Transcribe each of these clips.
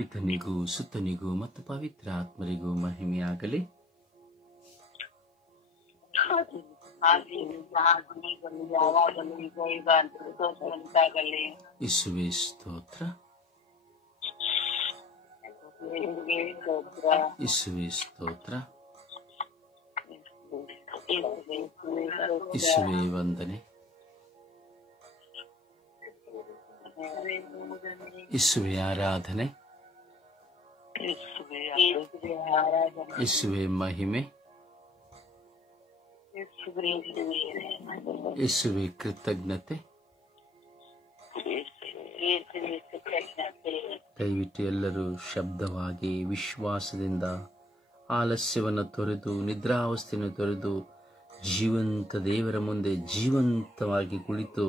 ಪಿತನಿಗೂ ಸುತ್ತನಿಗೂ ಮತ್ತು ಪವಿತ್ರ ಆತ್ಮರಿಗೂ ಮಹಿಮೆಯಾಗಲಿ. ಯೇಸುವೇ ಸ್ತೋತ್ರ, ಯೇಸುವೇ ಸ್ತೋತ್ರ, ಯೇಸುವೇ ವಂದನೆ, ಯೇಸುವೇ ಆರಾಧನೆ, ಯೇಸುವೇ ಮಹಿಮೆ, ಯೇಸುವೇ ಕೃತಜ್ಞತೆ. ದಯವಿಟ್ಟು ಎಲ್ಲರೂ ಶಬ್ದವಾಗಿ ವಿಶ್ವಾಸದಿಂದ ಆಲಸ್ಯವನ್ನು ತೊರೆದು ನಿದ್ರಾವಸ್ಥೆಯನ್ನು ತೊರೆದು ಜೀವಂತ ದೇವರ ಮುಂದೆ ಜೀವಂತವಾಗಿ ಕುಳಿತು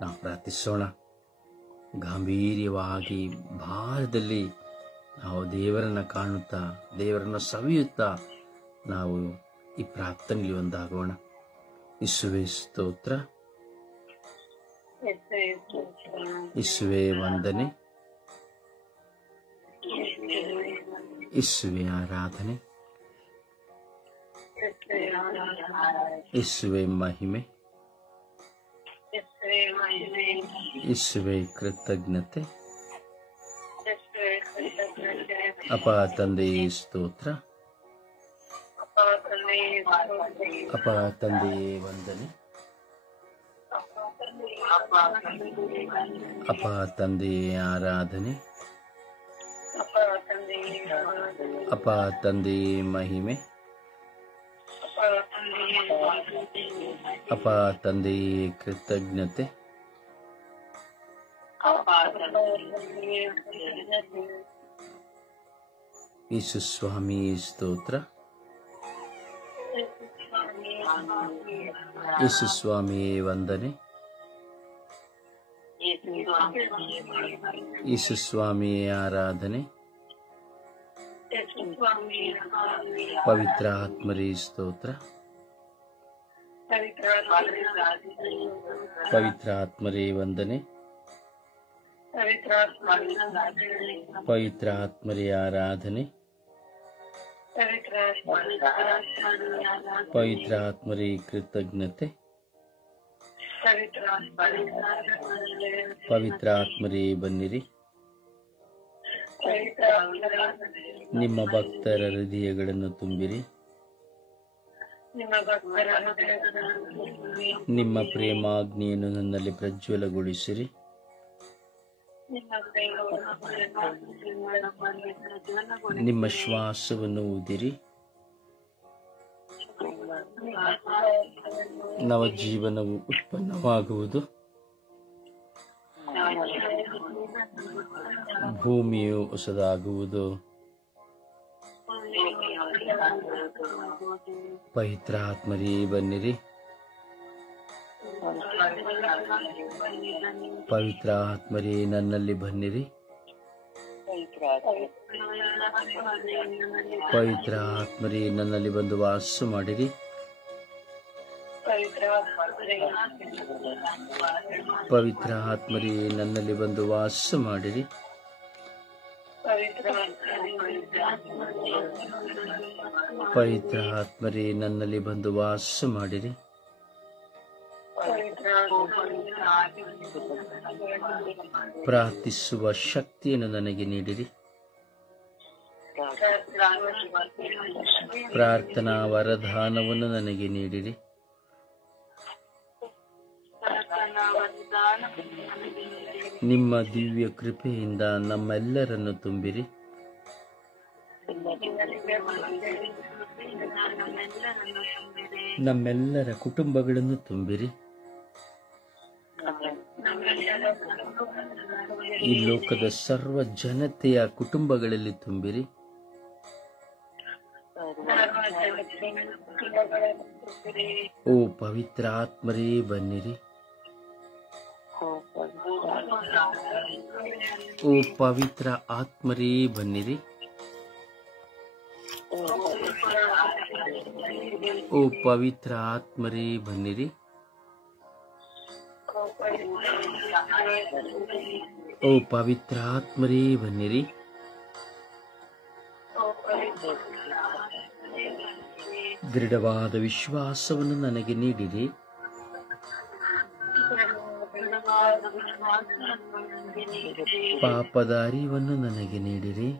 ನಾವು ಪ್ರಾರ್ಥಿಸೋಣ. ಗಾಂಭೀರ್ಯವಾಗಿ ಭಾರದಲ್ಲಿ ನಾವು ದೇವರನ್ನು ಕಾಣುತ್ತಾ ದೇವರನ್ನು ಸವಿಯುತ್ತಾ ನಾವು ಈ ಪ್ರಾರ್ಥನೆಯಲ್ಲಿ ಒಂದಾಗೋಣ. ಯೇಸುವೇ ಸ್ತೋತ್ರ, ಯೇಸುವೇ ವಂದನೆ, ಯೇಸುವೇ ಆರಾಧನೆ, ಯೇಸುವೇ ಮಹಿಮೆ, ಯೇಸುವೇ ಕೃತಜ್ಞತೆ. ಅಪ ತಂದೆಯೇ ಸ್ತೋತ್ರ, ಅಪ ತಂದೆಯೇ ವಂದನೆ, ಅಪ ತಂದೆಯೇ ಆರಾಧನೆ, ಅಪ ತಂದೆಯೇ ಮಹಿಮೆ, ಅಪ ತಂದೆಯೇ ಕೃತಜ್ಞತೆ. ಯೇಸು ಸ್ವಾಮಿ ಸ್ತೋತ್ರ, ಯೇಸು ಸ್ವಾಮಿ ವಂದನೆ, ಯೇಸು ಸ್ವಾಮಿ ಆರಾಧನೆ, ಪವಿತ್ರ ಆತ್ಮರೇ ಸ್ತೋತ್ರ, ಪವಿತ್ರ ಆತ್ಮರೇ ವಂದನೆ, ಪವಿತ್ರ ಆತ್ಮರೇ ಆರಾಧನೆ, ಪವಿತ್ರ ಆತ್ಮರೇ ಕೃತಜ್ಞತೆ, ಪವಿತ್ರ ಆತ್ಮರೇ ಬನ್ನಿರಿ. ನಿಮ್ಮ ಭಕ್ತರ ಹೃದಯಗಳನ್ನು ತುಂಬಿರಿ, ನಿಮ್ಮ ಪ್ರೇಮಾಗ್ನಿಯನ್ನು ನನ್ನಲ್ಲಿ ಪ್ರಜ್ವಲಗೊಳಿಸಿರಿ. ನಿಮ್ಮ ಶ್ವಾಸವನ್ನು ಊದಿರಿ, ನವಜೀವನವು ಉತ್ಪನ್ನವಾಗುವುದು. ಭೂಮಿಯು ಹೊಸದಾಗುವುದು. ಪವಿತ್ರ ಆತ್ಮರೇ ಬನ್ನಿರಿ, ಪವಿತ್ರ ಆತ್ಮರೇ ನನ್ನಲ್ಲಿ ಬನ್ನಿರಿ, ಪವಿತ್ರ ಆತ್ಮರೇ ನನ್ನಲ್ಲಿ ಬಂದು ವಾಸ ಮಾಡಿರಿ. ಪವಿತ್ರ ಆತ್ಮರೇ ನನ್ನಲ್ಲಿ ಬಂದು ವಾಸ ಮಾಡಿರಿ. ಪವಿತ್ರ ಆತ್ಮರೇ ನನ್ನಲ್ಲಿ ಬಂದು ವಾಸ ಮಾಡಿರಿ. ಪ್ರಾರ್ಥಿಸುವ ಶಕ್ತಿಯನ್ನು ನನಗೆ ನೀಡಿರಿ. ಪ್ರಾರ್ಥನಾ ವರದಾನವನ್ನು ನನಗೆ ನೀಡಿರಿ. ನಿಮ್ಮ ದಿವ್ಯ ಕೃಪೆಯಿಂದ ನಮ್ಮೆಲ್ಲರನ್ನು ತುಂಬಿರಿ. ನಮ್ಮೆಲ್ಲರ ಕುಟುಂಬಗಳನ್ನು ತುಂಬಿರಿ. ಈ ಲೋಕದ ಸರ್ವ ಜನತೆಯ ಕುಟುಂಬಗಳಲ್ಲಿ ತುಂಬಿರಿ. ಓ ಪವಿತ್ರ ಆತ್ಮರೇ ಬನ್ನಿರಿ. ಓ ಪವಿತ್ರ ಆತ್ಮರೇ ಬನ್ನಿರಿ. ಓ ಪವಿತ್ರ ಆತ್ಮರೇ ಬನ್ನಿರಿ. ಓ ಪವಿತ್ರ ಆತ್ಮರೇ ಬನ್ನಿರಿ. ದೃಢವಾದ ವಿಶ್ವಾಸವನ್ನು ನನಗೆ ನೀಡಿರಿ. ಪಾಪದ ಅರಿವನ್ನು ನನಗೆ ನೀಡಿರಿ.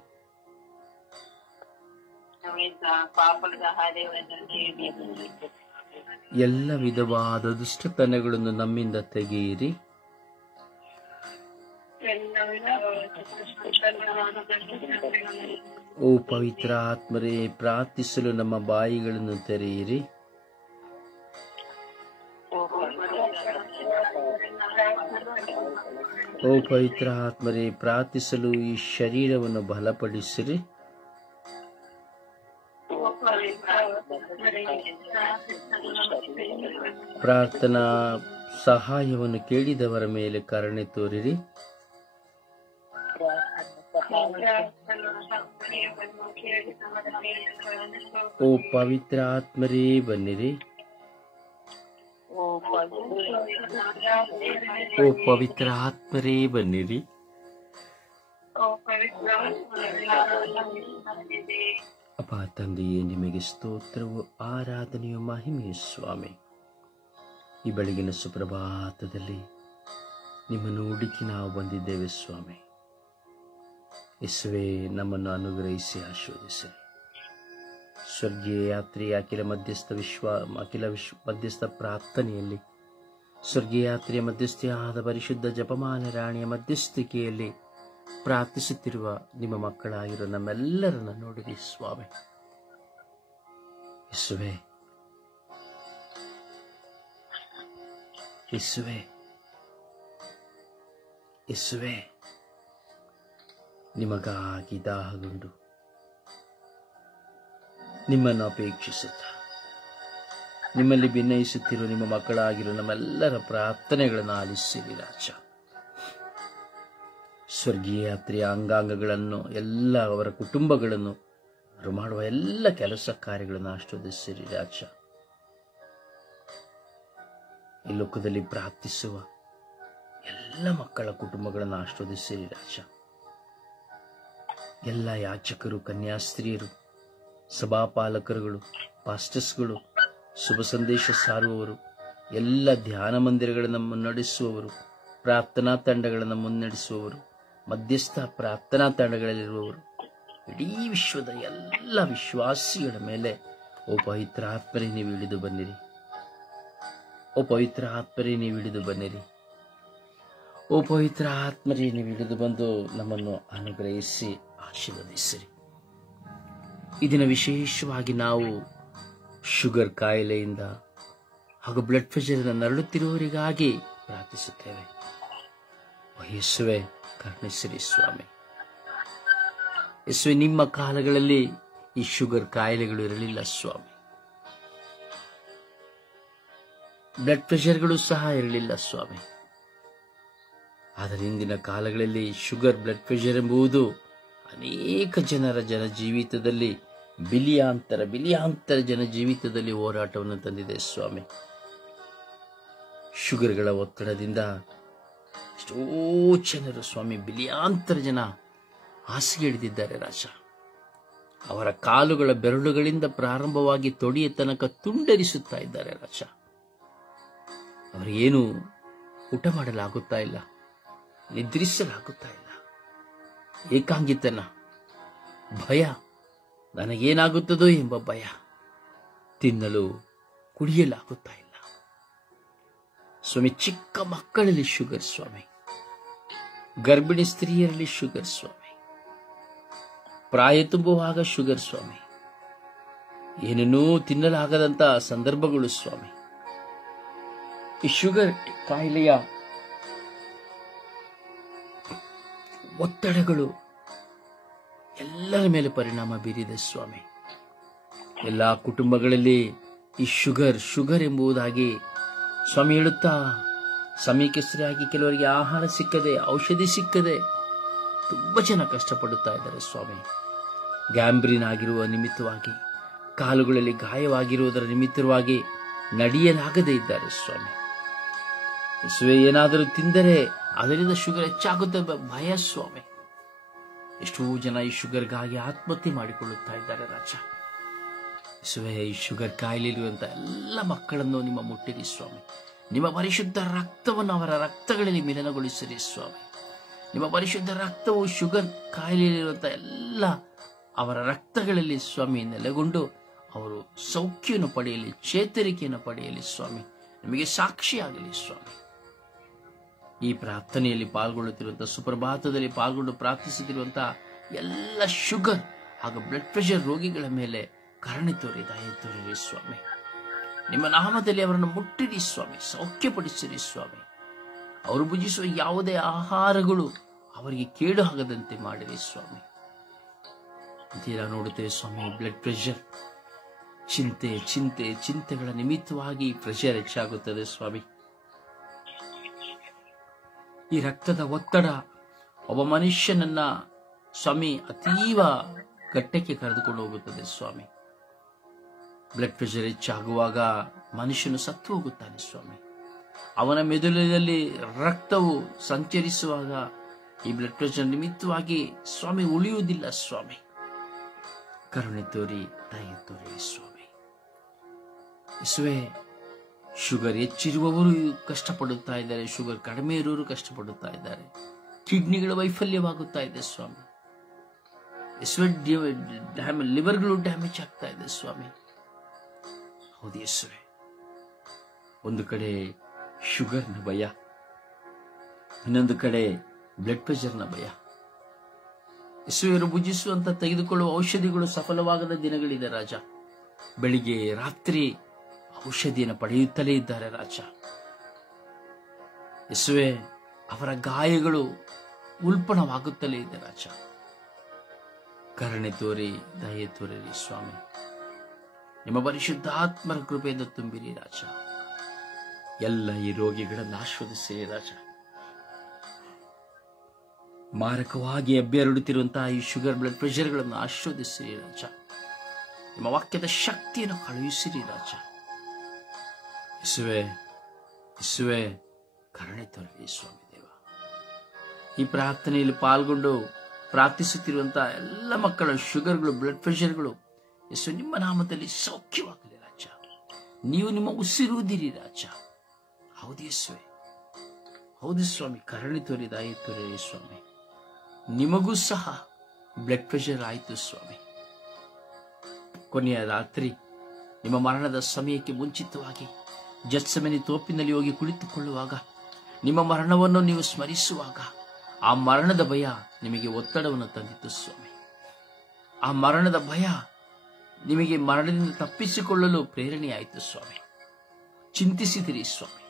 ಎಲ್ಲ ವಿಧವಾದ ದುಷ್ಟತನಗಳನ್ನು ನಮ್ಮಿಂದ ತೆಗೆಯಿರಿ. ಓ ಪವಿತ್ರ ಆತ್ಮರೇ, ಪ್ರಾರ್ಥಿಸಲು ನಮ್ಮ ಬಾಯಿಗಳನ್ನು ತೆರೆಯಿರಿ. ಓ ಪವಿತ್ರ ಆತ್ಮರೇ, ಪ್ರಾರ್ಥಿಸಲು ಈ ಶರೀರವನ್ನು ಬಲಪಡಿಸಿರಿ. ಪ್ರಾರ್ಥನಾ ಸಹಾಯವನ್ನು ಕೇಳಿದವರ ಮೇಲೆ ಕರುಣೆ ತೋರಿರಿ. ಓ ಪವಿತ್ರ ಆತ್ಮರೇ, ಬನ್ನಿರಿ. ಓ ಪವಿತ್ರ ಆತ್ಮರೇ, ಬನ್ನಿರಿ. ಅಪ್ಪ ತಂದೆಯೇ, ನಿಮಗೆ ಸ್ತೋತ್ರವು, ಆರಾಧನೆಯು, ಮಹಿಮೆಯು ಸ್ವಾಮಿ. ಈ ಬೆಳಗಿನ ಸುಪ್ರಭಾತದಲ್ಲಿ ನಿಮ್ಮನ್ನು ಹುಡುಕಿ ನಾವು ಬಂದಿದ್ದೇವೆ ಸ್ವಾಮಿ. ಯೇಸುವೇ, ನಮ್ಮನ್ನು ಅನುಗ್ರಹಿಸಿ ಆಶೀರ್ವದಿಸಿರಿ. ಸ್ವರ್ಗೀಯ ಯಾತ್ರೆಯ ಅಖಿಲ ಮಧ್ಯಸ್ಥ ಪ್ರಾರ್ಥನೆಯಲ್ಲಿ, ಸ್ವರ್ಗೀಯ ಯಾತ್ರೆಯ ಮಧ್ಯಸ್ಥೆಯಾದ ಪರಿಶುದ್ಧ ಜಪಮಾಲ ರಾಣಿಯ ಮಧ್ಯಸ್ಥಿಕೆಯಲ್ಲಿ ಪ್ರಾರ್ಥಿಸುತ್ತಿರುವ ನಿಮ್ಮ ಮಕ್ಕಳಾಗಿರೋ ನಮ್ಮೆಲ್ಲರನ್ನ ನೋಡಿರಿ ಸ್ವಾಮಿ. ಯೇಸುವೇ, ಯೇಸುವೇ, ಯೇಸುವೇ, ನಿಮಗಾಗಿ ದಾಹಗೊಂಡು ನಿಮ್ಮನ್ನು ಅಪೇಕ್ಷಿಸುತ್ತ ನಿಮ್ಮಲ್ಲಿ ಭಿನ್ನಯಿಸುತ್ತಿರುವ ನಿಮ್ಮ ಮಕ್ಕಳಾಗಿರೋ ನಮ್ಮೆಲ್ಲರ ಪ್ರಾರ್ಥನೆಗಳನ್ನು ಆಲಿಸಿರಿ ರಾಜ. ಸ್ವರ್ಗೀಯ ಯಾತ್ರೆಯ ಅಂಗಾಂಗಗಳನ್ನು, ಎಲ್ಲ ಅವರ ಕುಟುಂಬಗಳನ್ನು, ಅವರು ಮಾಡುವ ಎಲ್ಲ ಕೆಲಸ ಕಾರ್ಯಗಳನ್ನು ಆಶೀರ್ವದಿಸಿರಿ ರಾಜ. ಈ ಲೋಕದಲ್ಲಿ ಪ್ರಾರ್ಥಿಸುವ ಎಲ್ಲ ಮಕ್ಕಳ ಕುಟುಂಬಗಳನ್ನು ಆಶೀರ್ವದಿಸಿರಿ ರಾಜ. ಎಲ್ಲ ಯಾಚಕರು, ಕನ್ಯಾಸ್ತ್ರೀಯರು, ಸಭಾಪಾಲಕರುಗಳು, ಪಾಸ್ಟರ್ಸ್ಗಳು, ಶುಭ ಸಂದೇಶ ಸಾರುವವರು, ಎಲ್ಲ ಧ್ಯಾನ ಮಂದಿರಗಳನ್ನು ಮುನ್ನಡೆಸುವವರು, ಪ್ರಾರ್ಥನಾ ತಂಡಗಳನ್ನು ಮುನ್ನಡೆಸುವವರು, ಮಧ್ಯಸ್ಥ ಪ್ರಾರ್ಥನಾ ತಂಡಗಳಲ್ಲಿರುವವರು, ಇಡೀ ವಿಶ್ವದ ಎಲ್ಲ ವಿಶ್ವಾಸಿಗಳ ಮೇಲೆ ಓ ಪವಿತ್ರ ಆತ್ಮರೇ ನೀವು ಇಳಿದು ಬನ್ನಿರಿ. ಓ ಪವಿತ್ರ ಆತ್ಮರೇ ನೀವು ಇಳಿದು ಬನ್ನಿರಿ. ಓ ಪವಿತ್ರ ಆತ್ಮರೇ ನೀವು ಇಳಿದು ಬಂದು ನಮ್ಮನ್ನು ಅನುಗ್ರಹಿಸಿ ಆಶೀರ್ವದಿಸಿರಿ. ಈ ದಿನ ವಿಶೇಷವಾಗಿ ನಾವು ಶುಗರ್ ಕಾಯಿಲೆಯಿಂದ ಹಾಗೂ ಬ್ಲಡ್ ಪ್ರೆಷರ್ ನರಳುತ್ತಿರುವವರಿಗಾಗಿ ಪ್ರಾರ್ಥಿಸುತ್ತೇವೆ. ಯೇಸುವೆ, ಕರುಣಿಸಿರಿ ಸ್ವಾಮಿ. ಯೇಸುವೆ, ನಿಮ್ಮ ಕಾಲಗಳಲ್ಲಿ ಈ ಶುಗರ್ ಕಾಯಿಲೆಗಳು ಇರಲಿಲ್ಲ ಸ್ವಾಮಿ. ಬ್ಲಡ್ ಪ್ರೆಷರ್ಗಳು ಸಹ ಇರಲಿಲ್ಲ ಸ್ವಾಮಿ. ಆದರೆ ಇಂದಿನ ಕಾಲಗಳಲ್ಲಿ ಶುಗರ್, ಬ್ಲಡ್ ಪ್ರೆಷರ್ ಎಂಬುದು ಅನೇಕ ಜನರ ಜೀವಿತದಲ್ಲಿ ಬಿಲಿಯಾಂತರ ಜನ ಜೀವಿತದಲ್ಲಿ ಹೋರಾಟವನ್ನು ತಂದಿದೆ ಸ್ವಾಮಿ. ಶುಗರ್ಗಳ ಒತ್ತಡದಿಂದ ಎಷ್ಟೋ ಜನರು ಸ್ವಾಮಿ, ಬಿಲಿಯಾಂತರ ಜನ ಹಾಸಿಗೆ ಹಿಡಿದಿದ್ದಾರೆ ರಾಜ. ಅವರ ಕಾಲುಗಳ ಬೆರಳುಗಳಿಂದ ಪ್ರಾರಂಭವಾಗಿ ತೊಡೆಯ ತನಕ ತುಂಡರಿಸುತ್ತಾ ಇದ್ದಾರೆ ರಾಜ. ಅವರಿಗೇನು ಊಟ ಮಾಡಲಾಗುತ್ತಾ ಇಲ್ಲ, ನಿದ್ರಿಸಲಾಗುತ್ತಾ ಇಲ್ಲ. ಏಕಾಂಗಿತನ, ಭಯ, ನನಗೇನಾಗುತ್ತದೋ ಎಂಬ ಭಯ, ತಿನ್ನಲು ಕುಡಿಯಲಾಗುತ್ತಾ ಇಲ್ಲ ಸ್ವಾಮಿ. ಚಿಕ್ಕ ಮಕ್ಕಳಲ್ಲಿ ಶುಗರ್ ಸ್ವಾಮಿ, ಗರ್ಭಿಣಿ ಸ್ತ್ರೀಯರಲ್ಲಿ ಶುಗರ್ ಸ್ವಾಮಿ, ಪ್ರಾಯ ತುಂಬುವಾಗ ಶುಗರ್ ಸ್ವಾಮಿ, ಏನನ್ನೂ ತಿನ್ನಲಾಗದಂತ ಸಂದರ್ಭಗಳು ಸ್ವಾಮಿ. ಈ ಶುಗರ್ ಕಾಯಿಲೆಯ ಒತ್ತಡಗಳು ಎಲ್ಲರ ಮೇಲೆ ಪರಿಣಾಮ ಬೀರಿದೆ ಸ್ವಾಮಿ. ಎಲ್ಲಾ ಕುಟುಂಬಗಳಲ್ಲಿ ಈ ಶುಗರ್ ಎಂಬುದಾಗಿ ಸ್ವಾಮಿ ಹೇಳುತ್ತಾ ಸಮೀಕರಿಸಿ ಕೆಲವರಿಗೆ ಆಹಾರ ಸಿಕ್ಕದೆ, ಔಷಧಿ ಸಿಕ್ಕದೆ ತುಂಬಾ ಜನ ಕಷ್ಟಪಡುತ್ತಾ ಇದ್ದಾರೆ ಸ್ವಾಮಿ. ಗ್ಯಾಂಬ್ರಿನ್ ಆಗಿರುವ ನಿಮಿತ್ತವಾಗಿ, ಕಾಲುಗಳಲ್ಲಿ ಗಾಯವಾಗಿರುವುದರ ನಿಮಿತ್ತವಾಗಿ ನಡೆಯಲಾಗದೇ ಇದ್ದಾರೆ ಸ್ವಾಮಿ. ಯೇಸುವೆ, ಏನಾದರೂ ತಿಂದರೆ ಅದರಿಂದ ಶುಗರ್ ಹೆಚ್ಚಾಗುತ್ತೆ ಎಂಬ ಭಯ ಸ್ವಾಮಿ. ಎಷ್ಟೋ ಜನ ಈ ಶುಗರ್ಗಾಗಿ ಆತ್ಮಹತ್ಯೆ ಮಾಡಿಕೊಳ್ಳುತ್ತಾ ಇದ್ದಾರೆ ರಾಜ. ಯೇಸುವೆ, ಈ ಶುಗರ್ ಕಾಯಿಲೆಯಿರುವಂಥ ಎಲ್ಲ ಮಕ್ಕಳನ್ನು ನಿಮ್ಮ ಮುಟ್ಟಿರಿ ಸ್ವಾಮಿ. ನಿಮ್ಮ ಪರಿಶುದ್ಧ ರಕ್ತವನ್ನು ಅವರ ರಕ್ತಗಳಲ್ಲಿ ಮಿಲನಗೊಳಿಸಿರಿ ಸ್ವಾಮಿ. ನಿಮ್ಮ ಪರಿಶುದ್ಧ ರಕ್ತವು ಶುಗರ್ ಕಾಯಿಲೆಯಲ್ಲಿರುವಂಥ ಎಲ್ಲ ಅವರ ರಕ್ತಗಳಲ್ಲಿ ಸ್ವಾಮಿ ನೆಲೆಗೊಂಡು ಅವರು ಸೌಖ್ಯವನ್ನು ಪಡೆಯಲಿ, ಚೇತರಿಕೆಯನ್ನು ಪಡೆಯಲಿ ಸ್ವಾಮಿ. ನಿಮಗೆ ಸಾಕ್ಷಿಯಾಗಲಿ ಸ್ವಾಮಿ. ಈ ಪ್ರಾರ್ಥನೆಯಲ್ಲಿ ಪಾಲ್ಗೊಳ್ಳುತ್ತಿರುವಂತಹ, ಸುಪ್ರಭಾತದಲ್ಲಿ ಪಾಲ್ಗೊಂಡು ಪ್ರಾರ್ಥಿಸುತ್ತಿರುವಂತಹ ಎಲ್ಲ ಶುಗರ್ ಹಾಗೂ ಬ್ಲಡ್ ಪ್ರೆಷರ್ ರೋಗಿಗಳ ಮೇಲೆ ಕರುಣೆ ತೋರಿ, ದಯೆ ತೋರಿರಿ ಸ್ವಾಮಿ. ನಿಮ್ಮ ನಾಮದಲ್ಲಿ ಅವರನ್ನು ಮುಟ್ಟಿರಿ ಸ್ವಾಮಿ, ಸೌಖ್ಯಪಡಿಸಿರಿ ಸ್ವಾಮಿ. ಅವರು ಭುಜಿಸುವ ಯಾವುದೇ ಆಹಾರಗಳು ಅವರಿಗೆ ಕೇಡು ಆಗದಂತೆ ಮಾಡಿರಿ ಸ್ವಾಮಿ. ಅಂತೀರಾ ನೋಡುತ್ತೇವೆ ಸ್ವಾಮಿ, ಬ್ಲಡ್ ಪ್ರೆಷರ್, ಚಿಂತೆಗಳ ನಿಮಿತ್ತವಾಗಿ ಪ್ರೆಷರ್ ಹೆಚ್ಚಾಗುತ್ತದೆ ಸ್ವಾಮಿ. ಈ ರಕ್ತದ ಒತ್ತಡ ಒಬ್ಬ ಮನುಷ್ಯನನ್ನ ಸ್ವಾಮಿ ಅತೀವ ಘಟ್ಟಕ್ಕೆ ಕರೆದುಕೊಂಡು ಹೋಗುತ್ತದೆ ಸ್ವಾಮಿ. ಬ್ಲಡ್ ಪ್ರೆಷರ್ ಹೆಚ್ಚಾಗುವಾಗ ಮನುಷ್ಯನು ಸತ್ತು ಹೋಗುತ್ತಾನೆ ಸ್ವಾಮಿ. ಅವನ ಮೆದುಳಿನಲ್ಲಿ ರಕ್ತವು ಸಂಚರಿಸುವಾಗ ಈ ಬ್ಲಡ್ ಪ್ರೆಷರ್ ನಿಮಿತ್ತವಾಗಿ ಸ್ವಾಮಿ ಉಳಿಯುವುದಿಲ್ಲ ಸ್ವಾಮಿ. ಕರುಣೆ ತೋರಿ, ದಯೆ ತೋರಿ ಸ್ವಾಮಿ. ಯೇಸುವೆ, ಶುಗರ್ ಹೆಚ್ಚಿರುವವರು ಕಷ್ಟಪಡುತ್ತಾ ಇದ್ದಾರೆ, ಶುಗರ್ ಕಡಿಮೆ ಇರುವವರು ಕಷ್ಟಪಡುತ್ತಾ ಇದ್ದಾರೆ. ಕಿಡ್ನಿಗಳ ವೈಫಲ್ಯವಾಗುತ್ತಾ ಇದೆ ಸ್ವಾಮಿ. ಯೇಸುವೆ, ಲಿವರ್ಗಳು ಡ್ಯಾಮೇಜ್ ಆಗ್ತಾ ಇದೆ ಸ್ವಾಮಿ. ಹೌದು ಯೇಸುವೆ, ಒಂದು ಕಡೆ ಶುಗರ್ನ ಭಯ, ಇನ್ನೊಂದು ಕಡೆ ಬ್ಲಡ್ ಪ್ರೆಷರ್ನ ಭಯ. ಯೇಸುವೆಯರು ಭುಜಿಸುವಂತ ತೆಗೆದುಕೊಳ್ಳುವ ಔಷಧಿಗಳು ಸಫಲವಾಗದ ದಿನಗಳಿದೆ ರಾಜ. ಬೆಳಿಗ್ಗೆ ರಾತ್ರಿ ಔಷಧಿಯನ್ನು ಪಡೆಯುತ್ತಲೇ ಇದ್ದಾರೆ ರಾಜ. ಯೇಸುವೆ, ಅವರ ಗಾಯಗಳು ಉಲ್ಪಣವಾಗುತ್ತಲೇ ಇದೆ ರಾಜ. ಕರುಣೆ ತೋರಿ, ದಯೆ ತೋರಿರಿ ಸ್ವಾಮಿ. ನಿಮ್ಮ ಪರಿಶುದ್ಧಾತ್ಮರ ಕೃಪೆಯಿಂದ ತುಂಬಿರಿ ರಾಜ. ಎಲ್ಲ ಈ ರೋಗಿಗಳನ್ನು ಆಶೀರ್ವದಿಸಿರಿ ರಾಜ. ಮಾರಕವಾಗಿ ಹರಡುತ್ತಿರುವಂತಹ ಈ ಶುಗರ್ ಬ್ಲಡ್ ಪ್ರೆಷರ್ಗಳನ್ನು ಆಶೀರ್ವದಿಸಿರಿ ರಾಜ. ನಿಮ್ಮ ವಾಕ್ಯದ ಶಕ್ತಿಯನ್ನು ಕಳುಹಿಸಿರಿ ರಾಜ. ಯೇಸುವೆ, ಕರುಣೆ ತೋರಿರಿ ಸ್ವಾಮಿ ದೇವ. ಈ ಪ್ರಾರ್ಥನೆಯಲ್ಲಿ ಪಾಲ್ಗೊಂಡು ಪ್ರಾರ್ಥಿಸುತ್ತಿರುವಂತಹ ಎಲ್ಲ ಮಕ್ಕಳ ಶುಗರ್ಗಳು, ಬ್ಲಡ್ ಪ್ರೆಷರ್ಗಳು ಯೇಸು ನಿಮ್ಮ ನಾಮದಲ್ಲಿ ಸೌಖ್ಯವಾಗಲಿ ರಾಜ. ನೀವು ನಿಮ್ಮ ಉಸಿರುವುದಿರಿ ರಾಜ. ಹೌದು ಯೇಸುವೆ, ಹೌದು ಸ್ವಾಮಿ. ಕರುಣೆ ತೋರಿ, ದಯೆ ತೋರಿರಿ ಸ್ವಾಮಿ. ನಿಮಗೂ ಸಹ ಬ್ಲಡ್ ಪ್ರೆಷರ್ ಆಯಿತು ಸ್ವಾಮಿ. ಕೊನೆಯ ರಾತ್ರಿ ನಿಮ್ಮ ಮರಣದ ಸಮಯಕ್ಕೆ ಮುಂಚಿತವಾಗಿ ಜೆತ್ಸೆಮನೆ ತೋಪಿನಲ್ಲಿ ಹೋಗಿ ಕುಳಿತುಕೊಳ್ಳುವಾಗ, ನಿಮ್ಮ ಮರಣವನ್ನು ನೀವು ಸ್ಮರಿಸುವಾಗ ಆ ಮರಣದ ಭಯ ನಿಮಗೆ ಒತ್ತಡವನ್ನು ತಂದಿತ್ತು ಸ್ವಾಮಿ. ಆ ಮರಣದ ಭಯ ನಿಮಗೆ ಮರಣದಿಂದ ತಪ್ಪಿಸಿಕೊಳ್ಳಲು ಪ್ರೇರಣೆಯಾಯಿತು ಸ್ವಾಮಿ. ಚಿಂತಿಸಿದಿರಿ ಸ್ವಾಮಿ.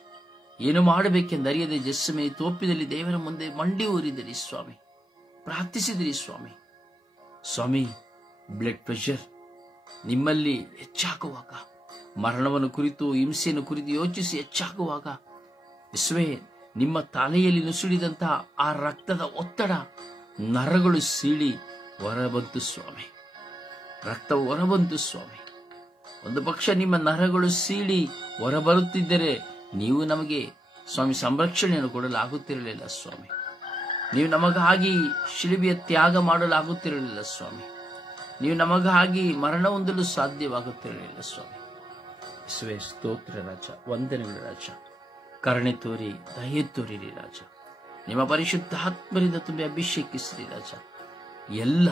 ಏನು ಮಾಡಬೇಕೆಂದರಿಯದೆ ಜೆತ್ಸೆಮನೆ ತೋಪಿನಲ್ಲಿ ದೇವರ ಮುಂದೆ ಮಂಡಿ ಊರಿದಿರಿ ಸ್ವಾಮಿ. ಪ್ರಾರ್ಥಿಸಿದಿರಿ ಸ್ವಾಮಿ. ಸ್ವಾಮಿ, ಬ್ಲಡ್ ಪ್ರೆಷರ್ ನಿಮ್ಮಲ್ಲಿ ಹೆಚ್ಚಾಗುವಾಗ, ಮರಣವನ್ನು ಕುರಿತು, ಹಿಂಸೆಯನ್ನು ಕುರಿತು ಯೋಚಿಸಿ ಹೆಚ್ಚಾಗುವಾಗ, ಯೇಸುವೆ, ನಿಮ್ಮ ತಲೆಯಲ್ಲಿ ನುಸುಳಿದಂತಹ ಆ ರಕ್ತದ ಒತ್ತಡ ನರಗಳು ಸೀಳಿ ಹೊರಬಂತು ಸ್ವಾಮಿ. ರಕ್ತವು ಹೊರಬಂತು ಸ್ವಾಮಿ. ಒಂದು ಪಕ್ಷ ನಿಮ್ಮ ನರಗಳು ಸೀಳಿ ಹೊರಬರುತ್ತಿದ್ದರೆ ನೀವು ನಮಗೆ ಸ್ವಾಮಿ ಸಂರಕ್ಷಣೆಯನ್ನು ಕೊಡಲಾಗುತ್ತಿರಲಿಲ್ಲ ಸ್ವಾಮಿ. ನೀವು ನಮಗಾಗಿ ಶಿಲುಬೆಯ ತ್ಯಾಗ ಮಾಡಲಾಗುತ್ತಿರಲಿಲ್ಲ ಸ್ವಾಮಿ. ನೀವು ನಮಗಾಗಿ ಮರಣ ಹೊಂದಲು ಸಾಧ್ಯವಾಗುತ್ತಿರಲಿಲ್ಲ ಸ್ವಾಮಿ. ಯೇಸುವೆ, ಸ್ತೋತ್ರ ರಾಜ, ವಂದನೆಗಳು ರಾಜ. ಕರುಣೆ ತೋರಿ, ದಯೆ ತೋರಿರಿ ರಾಜ. ನಿಮ್ಮ ಪರಿಶುದ್ಧಾತ್ಮರಿಂದ ತುಂಬಿ ಅಭಿಷೇಕಿಸಿರಿ ರಾಜ. ಎಲ್ಲ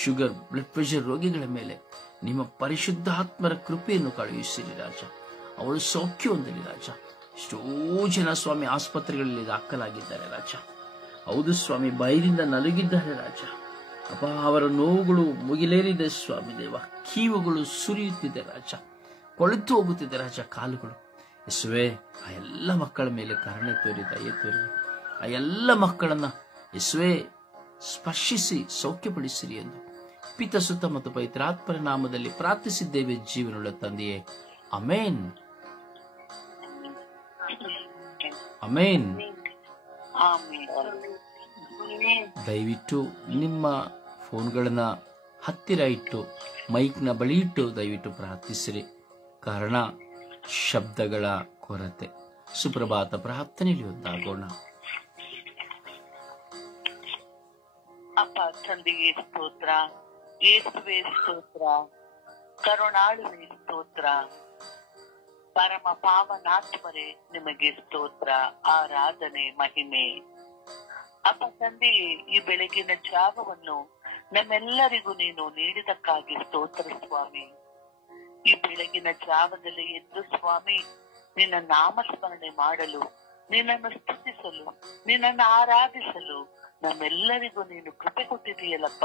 ಶುಗರ್, ಬ್ಲಡ್ ಪ್ರೆಷರ್ ರೋಗಿಗಳ ಮೇಲೆ ನಿಮ್ಮ ಪರಿಶುದ್ಧಾತ್ಮರ ಕೃಪೆಯನ್ನು ಕಳುಹಿಸಿರಿ ರಾಜ. ಅವರು ಸೌಖ್ಯ ಹೊಂದಲಿ ರಾಜ. ಎಷ್ಟೋ ಜನ ಸ್ವಾಮಿ ಆಸ್ಪತ್ರೆಗಳಲ್ಲಿ ದಾಖಲಾಗಿದ್ದಾರೆ ರಾಜ. ಹೌದು ಸ್ವಾಮಿ, ಭಯದಿಂದ ನಲುಗಿದ್ದಾರೆ ರಾಜ. ಅಪ್ಪ, ಅವರ ನೋವುಗಳು ಮುಗಿಲೇರಿದೆ ಸ್ವಾಮಿ ದೇವ. ಕೀವುಗಳು ಸುರಿಯುತ್ತಿದೆ ರಾಜ. ಕೊಳೆತು ಹೋಗುತ್ತಿದೆ ರಾಜ ಕಾಲುಗಳು. ಯೇಸುವೆ, ಆ ಎಲ್ಲ ಮಕ್ಕಳ ಮೇಲೆ ಕರುಣೆ ತೋರಿ, ದಯೆ ತೋರಿ. ಆ ಎಲ್ಲ ಮಕ್ಕಳನ್ನ ಯೇಸುವೆ ಸ್ಪರ್ಶಿಸಿ ಸೌಖ್ಯಪಡಿಸಿರಿ ಎಂದು ಪಿತ, ಸುತ ಮತ್ತು ಪವಿತ್ರಾತ್ಮರ ನಾಮದಲ್ಲಿ ಪ್ರಾರ್ಥಿಸಿದ್ದೇವೆ ಜೀವನವುಳ್ಳ ತಂದೆಯೇ. Amen, amen. ದಯವಿಟ್ಟು ನಿಮ್ಮ ಫೋನ್ಗಳನ್ನ ಹತ್ತಿರ ಇಟ್ಟು, ಮೈಕ್ನ ಬಳಿ ಇಟ್ಟು ದಯವಿಟ್ಟು ಪ್ರಾರ್ಥಿಸಿರಿ. ಕಾರಣ ಶಬ್ದಗಳ ಕೊರತೆ. ಸುಪ್ರಭಾತ ಪ್ರಾರ್ಥನೆಯಲ್ಲಿ ಒಂದಾಗೋಣ. ಅಪ್ಪ ತಂದೆಗೆ ಸ್ತೋತ್ರ, ಯೇಸುವೆ ಸ್ತೋತ್ರ, ಕರುಣಾಳುವೆ ಸ್ತೋತ್ರ. ಪರಮ ಪಾವನಾತ್ಮರೇ ನಿಮಗೆ ಸ್ತೋತ್ರ, ಆರಾಧನೆ, ಮಹಿಮೆ. ಅಪ್ಪ ತಂದೆಯೇ, ಈ ಬೆಳಗಿನ ಜಾವವನ್ನು ನಮ್ಮೆಲ್ಲರಿಗೂ ನೀನು ನೀಡಿದಕ್ಕಾಗಿ ಸ್ತೋತ್ರ ಸ್ವಾಮಿ. ಈ ಬೆಳಗಿನ ಜಾವದಲ್ಲಿ ಎದ್ದು ಸ್ವಾಮಿ ನಿನ್ನ ನಾಮಸ್ಮರಣೆ ಮಾಡಲು, ನಿನ್ನನ್ನು ಸ್ತುತಿಸಲು, ನಿನ್ನನ್ನು ಆರಾಧಿಸಲು ನಮ್ಮೆಲ್ಲರಿಗೂ ನೀನು ಕೃಪೆ ಕೊಟ್ಟಿದೆಯಲ್ಲಪ್ಪ,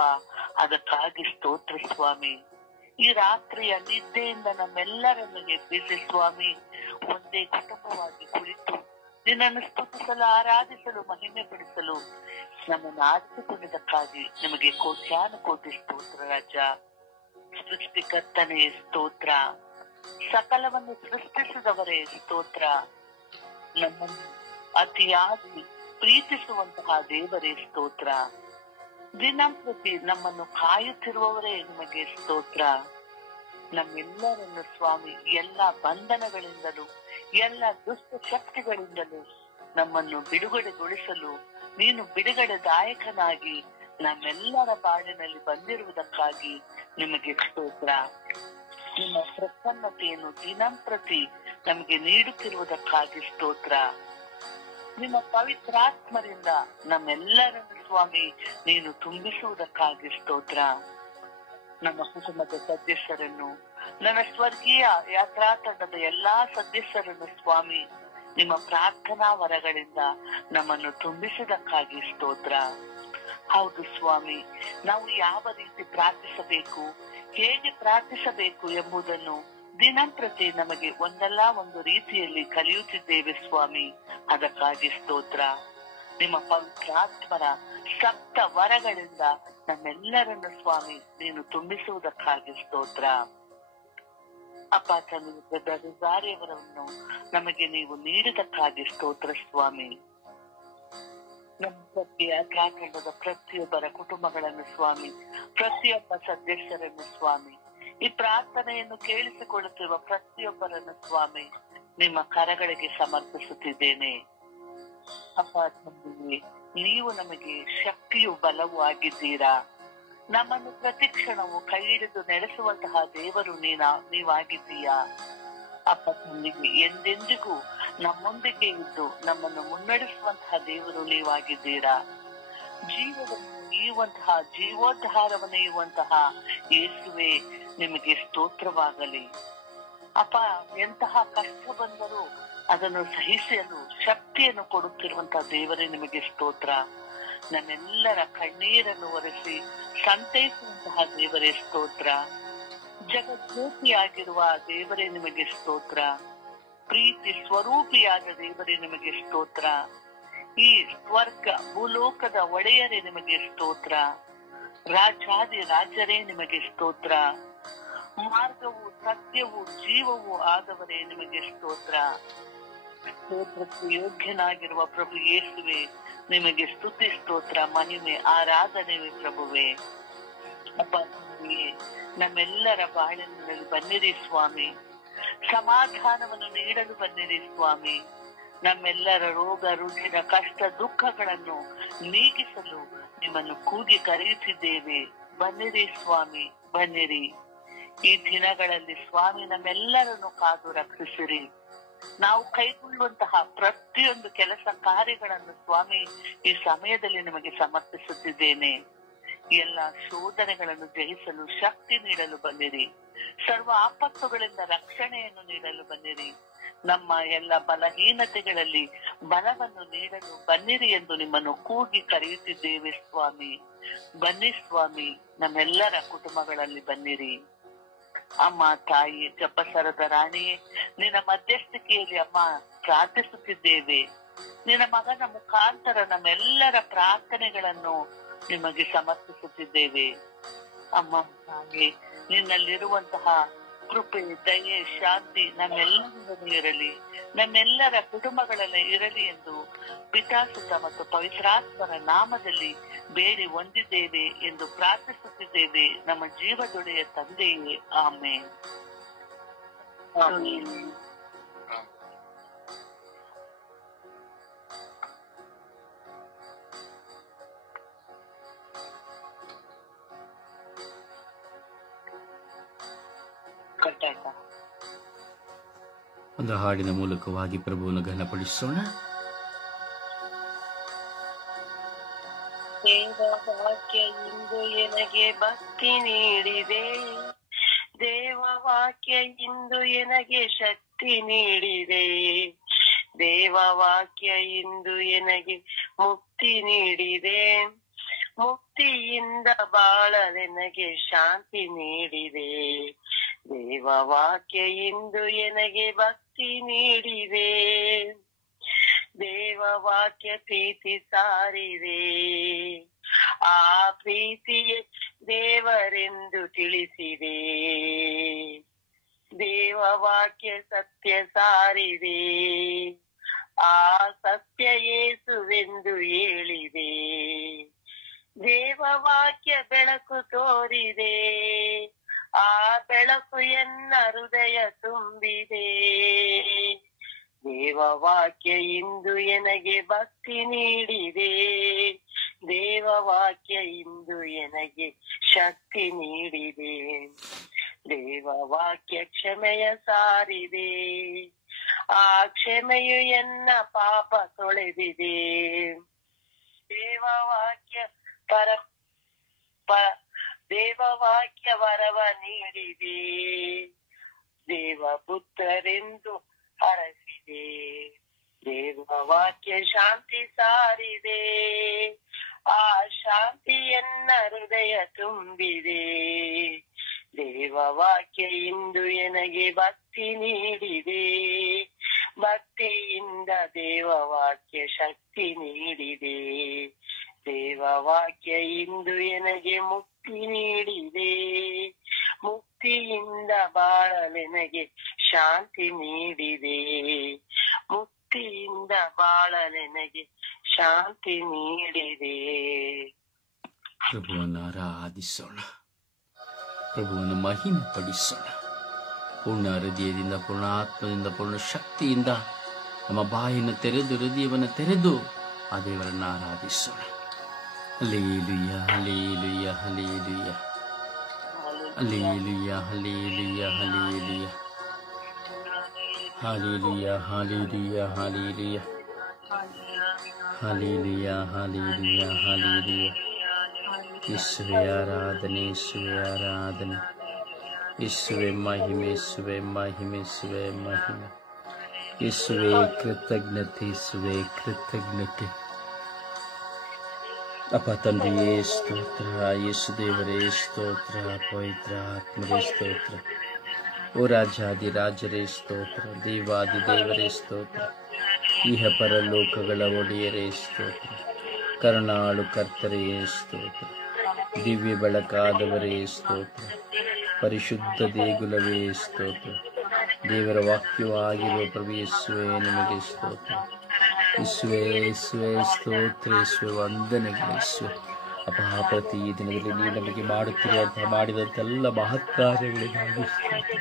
ಅದಕ್ಕಾಗಿ ಸ್ತೋತ್ರ ಸ್ವಾಮಿ. ಈ ರಾತ್ರಿಯ ನಿದ್ದೆಯಿಂದ ನಮ್ಮೆಲ್ಲರನ್ನು ಎಬ್ಬಿಸಿ ಸ್ವಾಮಿ, ಒಂದೇ ಕುಟುಂಬವಾಗಿ ಕುಳಿತು ನಿನ್ನನ್ನು ಸ್ತುತಿಸಲು, ಆರಾಧಿಸಲು, ಮಹಿಮೆ ಪಡಿಸಲು ನಮ್ಮನ್ನು ಆರಿಸಿಕೊಂಡಿದ್ದಕ್ಕಾಗಿ ನಿಮಗೆ ಕೋಟ್ಯಾನುಕೋಟಿ ಸ್ತೋತ್ರ ರಾಜ. ಸೃಷ್ಟಿಕರ್ತನೇ ಸ್ತೋತ್ರ, ಸಕಲವನ್ನು ಸೃಷ್ಟಿಸಿದವರೇ ಸ್ತೋತ್ರ, ನಮ್ಮನ್ನು ಅತಿಯಾಗಿ ಪ್ರೀತಿಸುವಂತಹ ದೇವರೇ ಸ್ತೋತ್ರ, ದಿನಂಪ್ರತಿ ನಮ್ಮನ್ನು ಕಾಯುತ್ತಿರುವವರೇ ನಿಮಗೆ ಸ್ತೋತ್ರ. ನಮ್ಮೆಲ್ಲರನ್ನು ಸ್ವಾಮಿ ಎಲ್ಲ ಬಂಧನಗಳಿಂದಲೂ ಎಲ್ಲ ದುಷ್ಟ ಶಕ್ತಿಗಳಿಂದಲೂ ನಮ್ಮನ್ನು ಬಿಡುಗಡೆಗೊಳಿಸಲು ನೀನು ಬಿಡುಗಡೆದಾಯಕನಾಗಿ ನಮ್ಮೆಲ್ಲರ ಬಾಳಿನಲ್ಲಿ ಬಂದಿರುವುದಕ್ಕಾಗಿ ನಿಮಗೆ ಸ್ತೋತ್ರ. ನಿಮ್ಮ ಪ್ರಸನ್ನತೆಯನ್ನು ದಿನಂಪ್ರತಿ ನಮಗೆ ನೀಡುತ್ತಿರುವುದಕ್ಕಾಗಿ ಸ್ತೋತ್ರ. ನಿಮ್ಮ ಪವಿತ್ರಾತ್ಮರಿಂದ ನಮ್ಮೆಲ್ಲರನ್ನು ಸ್ವಾಮಿ ನೀನು ತುಂಬಿಸುವುದಕ್ಕಾಗಿ ಸ್ತೋತ್ರ. ನಮ್ಮ ಕುಟುಂಬದ ಸದಸ್ಯರನ್ನು, ನನ್ನ ಸ್ವರ್ಗೀಯ ಯಾತ್ರಾ ತಂಡದ ಎಲ್ಲಾ ಸದಸ್ಯರನ್ನು ಸ್ವಾಮಿ ನಿಮ್ಮ ಪ್ರಾರ್ಥನಾ ವರಗಳಿಂದ ನಮ್ಮನ್ನು ತುಂಬಿಸಿದಕ್ಕಾಗಿ ಸ್ತೋತ್ರ. ಹೌದು ಸ್ವಾಮಿ, ನಾವು ಯಾವ ರೀತಿ ಪ್ರಾರ್ಥಿಸಬೇಕು, ಹೇಗೆ ಪ್ರಾರ್ಥಿಸಬೇಕು ಎಂಬುದನ್ನು ದಿನಂಪ್ರತಿ ನಮಗೆ ಒಂದಲ್ಲ ಒಂದು ರೀತಿಯಲ್ಲಿ ಕಲಿಯುತ್ತಿದ್ದೇವೆ ಸ್ವಾಮಿ, ಅದಕ್ಕಾಗಿ ಸ್ತೋತ್ರ. ನಿಮ್ಮ ಪವಿತ್ರಾತ್ಮರ ಸಪ್ತ ವರಗಳಿಂದ ನಮ್ಮೆಲ್ಲರನ್ನು ಸ್ವಾಮಿ ನೀನು ತುಂಬಿಸುವುದಕ್ಕಾಗಿ ಸ್ತೋತ್ರ. ಅಪ್ಪ ತಂದೆಯವರನ್ನು ನಮಗೆ ನೀವು ನೀಡಿದಕ್ಕಾಗಿ ಸ್ತೋತ್ರ ಸ್ವಾಮಿ. ನಮ್ಮ ಯಾತ್ರಾಖಂಡದ ಪ್ರತಿಯೊಬ್ಬರ ಕುಟುಂಬಗಳನ್ನು ಸ್ವಾಮಿ, ಪ್ರತಿಯೊಬ್ಬ ಸದಸ್ಯರನ್ನು ಸ್ವಾಮಿ, ಈ ಪ್ರಾರ್ಥನೆಯನ್ನು ಕೇಳಿಸಿಕೊಳ್ಳುತ್ತಿರುವ ಪ್ರತಿಯೊಬ್ಬರನ್ನು ಸ್ವಾಮಿ ನಿಮ್ಮ ಕರಗಳಿಗೆ ಸಮರ್ಪಿಸುತ್ತಿದ್ದೇನೆ. ಅಪ್ಪ ತಂದೆಯೇ, ನೀವು ನಮಗೆ ಶಕ್ತಿಯು ಬಲವೂ ಆಗಿದ್ದೀರಾ. ನಮ್ಮನ್ನು ಪ್ರತಿ ಕ್ಷಣವು ಕೈ ಹಿಡಿದು ನಡೆಸುವಂತಹ ದೇವರು ನೀವಾಗಿದ್ದೀಯಾ. ಅಪ್ಪ ತಂದೆಗೆ ಎಂದೆಂದಿಗೂ ನಮ್ಮೊಂದಿಗೆ ಇದ್ದು ನಮ್ಮನ್ನು ಮುನ್ನಡೆಸುವಂತಹ ದೇವರು ನೀವಾಗಿದ್ದೀರಾ. ಜೀವವನ್ನು ನೀಯುವಂತಹ, ಜೀವೋದ್ಧಾರವನ್ನು ನೀಯುವಂತಹ ಯೇಸುವೆ ನಿಮಗೆ ಸ್ತೋತ್ರವಾಗಲಿ. ಅಪ್ಪ, ಎಂತಹ ಕಷ್ಟ ಬಂದರೂ ಅದನ್ನು ಸಹಿಸಲು ಶಕ್ತಿಯನ್ನು ಕೊಡುತ್ತಿರುವಂತಹ ದೇವರೇ ನಿಮಗೆ ಸ್ತೋತ್ರ. ನಮ್ಮೆಲ್ಲರ ಕಣ್ಣೀರನ್ನು ಒರೆಸಿ ಸಂತೈಸುವಂತಹ ದೇವರೇ ಸ್ತೋತ್ರ. ಜಗಜ್ಯೋತಿಯಾಗಿರುವ ದೇವರೇ ನಿಮಗೆ ಸ್ತೋತ್ರ. ಪ್ರೀತಿ ಸ್ವರೂಪಿಯಾದ ದೇವರೇ ನಿಮಗೆ ಸ್ತೋತ್ರ. ಈ ಸ್ವರ್ಗ ಭೂಲೋಕದ ಒಡೆಯರೇ ನಿಮಗೆ ಸ್ತೋತ್ರ. ರಾಜಾದಿ ರಾಜರೇ ನಿಮಗೆ ಸ್ತೋತ್ರ. ಮಾರ್ಗವು, ಸತ್ಯವು, ಜೀವವು ಆದವರೇ ನಿಮಗೆ ಸ್ತೋತ್ರ. ಸ್ತೋತ್ರಕ್ಕೆ ಯೋಗ್ಯನಾಗಿರುವ ಪ್ರಭು ಯೇಸುವೆ ನಿಮಗೆ ಸ್ತುತಿ, ಸ್ತೋತ್ರ, ಮಹಿಮೆ, ಆರಾಧನೆವೇ ಪ್ರಭುವೆ. ಅಪ್ಪ ನಮ್ಮೆಲ್ಲರ ಬಾಳಿನಲ್ಲಿ ಬನ್ನಿರಿ ಸ್ವಾಮಿ, ಸಮಾಧಾನವನ್ನು ನೀಡಲು ಬನ್ನಿರಿ ಸ್ವಾಮಿ. ನಮ್ಮೆಲ್ಲರ ರೋಗ ರುಜಿನ ಕಷ್ಟ ದುಃಖಗಳನ್ನು ನೀಗಿಸಲು ನಿಮ್ಮನ್ನು ಕೂಗಿ ಕರೆಯುತ್ತಿದ್ದೇವೆ. ಬನ್ನಿರಿ ಸ್ವಾಮಿ, ಬನ್ನಿರಿ. ಈ ದಿನಗಳಲ್ಲಿ ಸ್ವಾಮಿ ನಮ್ಮೆಲ್ಲರನ್ನು ಕಾದು ರಕ್ಷಿಸಿರಿ. ನಾವು ಕೈಗೊಳ್ಳುವಂತಹ ಪ್ರತಿಯೊಂದು ಕೆಲಸ ಕಾರ್ಯಗಳನ್ನು ಸ್ವಾಮಿ ಈ ಸಮಯದಲ್ಲಿ ನಿಮಗೆ ಸಮರ್ಪಿಸುತ್ತಿದ್ದೇನೆ. ಎಲ್ಲ ಶೋಧನೆಗಳನ್ನು ಜಯಿಸಲು ಶಕ್ತಿ ನೀಡಲು ಬನ್ನಿರಿ. ಸರ್ವ ಆಪತ್ತುಗಳಿಂದ ರಕ್ಷಣೆಯನ್ನು ನೀಡಲು ಬನ್ನಿರಿ. ನಮ್ಮ ಎಲ್ಲ ಬಲಹೀನತೆಗಳಲ್ಲಿ ಬಲವನ್ನು ನೀಡಲು ಬನ್ನಿರಿ ಎಂದು ನಿಮ್ಮನ್ನು ಕೂಗಿ ಕರೆಯುತ್ತಿದ್ದೇವೆ ಸ್ವಾಮಿ. ಬನ್ನಿ ಸ್ವಾಮಿ, ನಮ್ಮೆಲ್ಲರ ಕುಟುಂಬಗಳಲ್ಲಿ ಬನ್ನಿರಿ. ಅಮ್ಮ ತಾಯಿ ಜಪಸರದ ರಾಣಿಯೇ, ನಿನ್ನ ಮಧ್ಯಸ್ಥಿಕೆಯಲ್ಲಿ ಅಮ್ಮ ಪ್ರಾರ್ಥಿಸುತ್ತಿದ್ದೇವೆ. ನಿನ್ನ ಮಗನ ಮುಖಾಂತರ ನಮ್ಮೆಲ್ಲರ ಪ್ರಾರ್ಥನೆಗಳನ್ನು ನಿಮಗೆ ಸಮರ್ಪಿಸುತ್ತಿದ್ದೇವೆ. ಅಮ್ಮ ತಾಯಿ, ನಿನ್ನಲ್ಲಿರುವಂತಹ ಕೃಪೆ, ದಯೆ, ಶಾಂತಿ ನಮ್ಮೆಲ್ಲರಲ್ಲೂ ಇರಲಿ, ನಮ್ಮೆಲ್ಲರ ಕುಟುಂಬಗಳಲ್ಲಿ ಇರಲಿ ಎಂದು ಪಿತಾಸುತ ಮತ್ತು ಪವಿತ್ರಾತ್ಮರ ನಾಮದಲ್ಲಿ ಬೇಡಿ ಹೊಂದಿದ್ದೇವೆ ಎಂದು ಪ್ರಾರ್ಥಿಸುತ್ತಿದ್ದೇವೆ ನಮ್ಮ ಜೀವದೊಡೆಯ ತಂದೆಯೇ. ಆಮೇನ್. ಆಮೇನ್. ಕಟ್ಟಾಯ್ತಾ? ಒಂದು ಹಾಡಿನ ಮೂಲಕವಾಗಿ ಪ್ರಭುವನ್ನು ಘನಪಡಿಸೋಣ. ದೇವವಾಕ್ಯ ಇಂದು ಎನಗೆ ಭಕ್ತಿ ನೀಡಿದೆ, ದೇವವಾಕ್ಯ ಇಂದು ಎನಗೆ ಶಕ್ತಿ ನೀಡಿದೆ, ದೇವವಾಕ್ಯ ಇಂದು ಎನಗೆ ಮುಕ್ತಿ ನೀಡಿದೆ, ಮುಕ್ತಿಯಿಂದ ಬಾಳಲೆನಗೆ ಶಾಂತಿ ನೀಡಿದೆ, ದೇವವಾಕ್ಯ ಇಂದು ಎನಗೆ ಭಕ್ತಿ ನೀಡಿದೆ, ದೇವವಾಕ್ಯ ಪ್ರೀತಿ ಸಾರಿದೆ, ಆ ಪ್ರೀತಿಯೇ ದೇವರೆಂದು ತಿಳಿಸಿದೆ, ದೇವವಾಕ್ಯ ಸತ್ಯ ಸಾರಿದೆ, ಆ ಸತ್ಯ ಯೇಸುವೆಂದು ಹೇಳಿದೆ, ದೇವವಾಕ್ಯ ಬೆಳಕು ತೋರಿದೆ, ಆ ಬೆಳಕು ಎನ್ನ ಹೃದಯ ತುಂಬಿದೆ, ದೇವವಾಕ್ಯ ಇಂದು ಎನಗೆ ಭಕ್ತಿ ನೀಡಿದೆ, ದೇವವಾಕ್ಯ ಇಂದು ಎನಗೆ ಶಕ್ತಿ ನೀಡಿದೆ, ದೇವವಾಕ್ಯ ಕ್ಷಮೆಯ ಸಾರಿದೆ, ಆ ಕ್ಷಮೆಯು ಎನ್ನ ಪಾಪ ತೊಳೆದಿದೆ, ದೇವವಾಕ್ಯ ದೇವವಾಕ್ಯ ವರವ ನೀಡಿದೆ, ದೇವಪುತ್ರರೆಂದು ಹರಸಿದೆ, ದೇವವಾಕ್ಯ ಶಾಂತಿ ಸಾರಿದೆ, ಆ ಶಾಂತಿಯನ್ನ ಹೃದಯ ತುಂಬಿದೆ, ದೇವವಾಕ್ಯ ಇಂದು ಎನಗೆ ಭಕ್ತಿ ನೀಡಿದೆ, ಭಕ್ತಿಯಿಂದ ದೇವವಾಕ್ಯ ಶಕ್ತಿ ನೀಡಿದೆ, ದೇವವಾಕ್ಯ ಇಂದು ಎನಗೆ ಮುಕ್ತಿ ನೀಡಿದೆ, ಮುಕ್ತಿಯಿಂದ ಬಾಳಲೆನಗೆ ಶಾಂತಿ ನೀಡಿದೆ, ಮುಕ್ತಿಯಿಂದ ಬಾಳಲೆನಗೆ ಶಾಂತಿ ನೀಡಿದೆ. ಪ್ರಭುವನ್ನು ಆರಾಧಿಸೋಣ, ಪ್ರಭುವನ್ನು ಮಹಿಮೆ ಪಡಿಸೋಣ. ಪೂರ್ಣ ಹೃದಯದಿಂದ, ಪೂರ್ಣ ಆತ್ಮದಿಂದ, ಪೂರ್ಣ ಶಕ್ತಿಯಿಂದ ನಮ್ಮ ಬಾಯನ್ನು ತೆರೆದು, ಹೃದಯವನ್ನು ತೆರೆದು ಆ ದೇವರನ್ನು ಆರಾಧಿಸೋಣ. Hallelujah, hallelujah, hallelujah, hallelujah, hallelujah, hallelujah, hallelujah, hallelujah, hallelujah, hallelujah, hallelujah, hallelujah. ಯೇಸುವೇ ಆರಾಧನೆ, ಯೇಸುವೇ ಆರಾಧನೆ, ಯೇಸುವೇ ಮಹಿಮೆ, ಯೇಸುವೇ ಮಹಿಮೆ, ಯೇಸುವೇ ಮಹಿಮೆ, ಯೇಸುವೇ ಕೃತಜ್ಞತೆ, ಯೇಸುವೇ ಕೃತಜ್ಞತೆ. ಅಪ್ಪ ತಂದೆಯೇ ಸ್ತೋತ್ರ, ಯೇಸು ದೇವರೇ ಸ್ತೋತ್ರ, ಪವಿತ್ರ ಆತ್ಮರೇ ಸ್ತೋತ್ರ, ಓ ರಾಜಾದಿ ರಾಜರೇ ಸ್ತೋತ್ರ, ದೇವಾದಿ ದೇವರೇ ಸ್ತೋತ್ರ, ಇಹ ಪರಲೋಕಗಳ ಒಡೆಯರೇ ಸ್ತೋತ್ರ, ಕರುಣಾಳು ಕರ್ತರೇ ಸ್ತೋತ್ರ, ದಿವ್ಯ ಬೆಳಕಾದವರೇ ಸ್ತೋತ್ರ, ಪರಿಶುದ್ಧ ದೇಗುಲವೇ ಸ್ತೋತ್ರ, ದೇವರ ವಾಕ್ಯವಾಗಿರುವ ಪ್ರಭು ಯೇಸುವೇ ನಿಮಗೆ ಸ್ತೋತ್ರ. ಯೇಸುವೇ, ಯೇಸುವೇ ಸ್ತೋತ್ರ, ಯೇಸುವೇ ವಂದನೆಗಳು. ಯೇಸುವೇ ಅಪ್ಪ, ಪ್ರತಿ ದಿನದಲ್ಲಿ ನೀವು ನಮಗೆ ಮಾಡಿದಂತೆಲ್ಲ ಮಹತ್ ಕಾರ್ಯಗಳಿಗಾಗಿ ಸ್ತೋತ್ರ.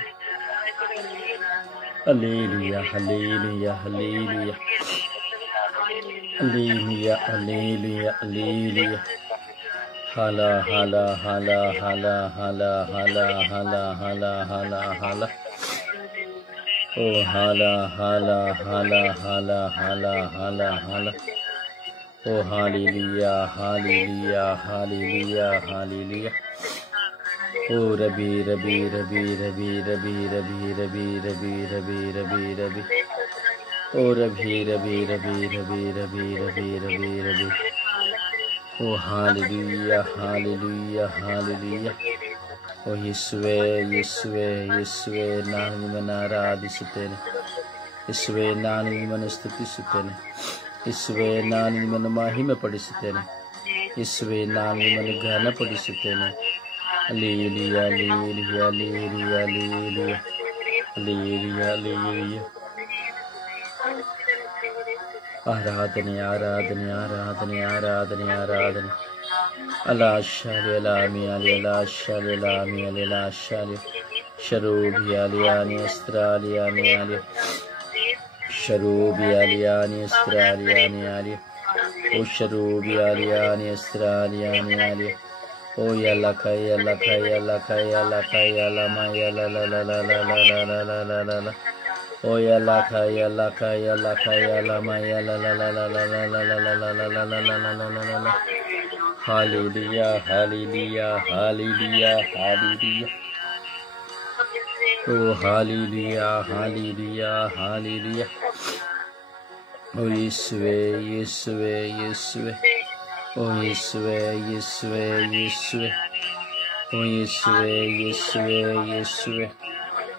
Hallelujah, hallelujah, hallelujah, hallelujah, hallelujah, hallelujah. ಹಲ ಹಲ ಹಲ ಹಲ ಹಲ ಹಲ ಹಲ ಹಲ ಹಲ ಹಲ. ಓ ಹಲ ಹಲ ಹಲ ಹಲ ಹಲ ಹಲ ಹಲ. ಓ ಹಾಲೆಲೂಯ, ಹಾಲೆಲೂಯ, ಹಾಲೆಲೂಯ, ಹಾಲೆಲೂಯ. ಓ ರಬಿ ರಬಿ ರಬಿ ರಬಿ ರಬಿ ರಬಿ ರಬಿ ರಬಿ ರಬಿ ರಬಿ ರಬಿ. ಓ ರಬಿ ರಬಿ ರಬಿ ರಬಿ ರಬಿ ರಬಿ ರಬಿ ರಬಿ. ಓ ಹಾಲೆಲೂಯ, ಹಾಲೆಲೂಯ, ಹಾಲೆಲೂಯ. ಓ ಯೇಸುವೇ, ಯೇಸುವೇ, ಯೇಸುವೇ, ನಾನು ನಿಮ್ಮನ್ನು ಆರಾಧಿಸುತ್ತೇನೆ. ಯೇಸುವೇ, ನಾನು ನಿಮ್ಮನ್ನು ಸ್ತುತಿಸುತ್ತೇನೆ. ಯೇಸುವೇ, ನಾನು ನಿಮ್ಮನ್ನು ಮಹಿಮೆ ಪಡಿಸುತ್ತೇನೆ. ಯೇಸುವೇ, ನಾನು ನಿಮ್ಮನ್ನು ಘನಪಡಿಸುತ್ತೇನೆ. Hallelujah, hallelujah, hallelujah, hallelujah, hallelujah, hallelujah. ಆರಾಧನೆ, ಆರಾಧನೆ, ಆರಾಧನೆ, ಆರಾಧನೆ, ಆರಾಧನೆ. ಅಲಾಶಾಲಿ ಅಲಾಮಿ ಅಲಿ ಅಲಾಶಾಲಿ ಅಲಾಮಿ ಅಲಿ ಅಲಾಶಾಲಿ. ಶರೋಬಿ ಅಲಿಯಾನಿ ಅಸ್ತ್ರಾಲಿಯಾನಿ ಅಲಿ. ಶರೋಬಿ ಅಲಿಯಾನಿ ಅಸ್ತ್ರಾಲಿಯಾನಿ ಅಲಿ. ಓ ಶರೋಬಿ ಅಲಿಯಾನಿ ಅಸ್ತ್ರಾಲಿಯಾನಿ Ali. O yalla kaya la kaya la kaya la kaya la maya la la la la la la la la la la la la. O yalla kaya la kaya la kaya la maya la la la la la la la la la la la la la la la la la. Hallelujah, hallelujah, hallelujah, hallelujah. Oh hallelujah, hallelujah, hallelujah. Oh Yeshuve, Yeshuve, Yeshuve. Oh Yeshuve, Yeshuve, Yeshuve. Oh Yeshuve, Yeshuve, Yeshuve.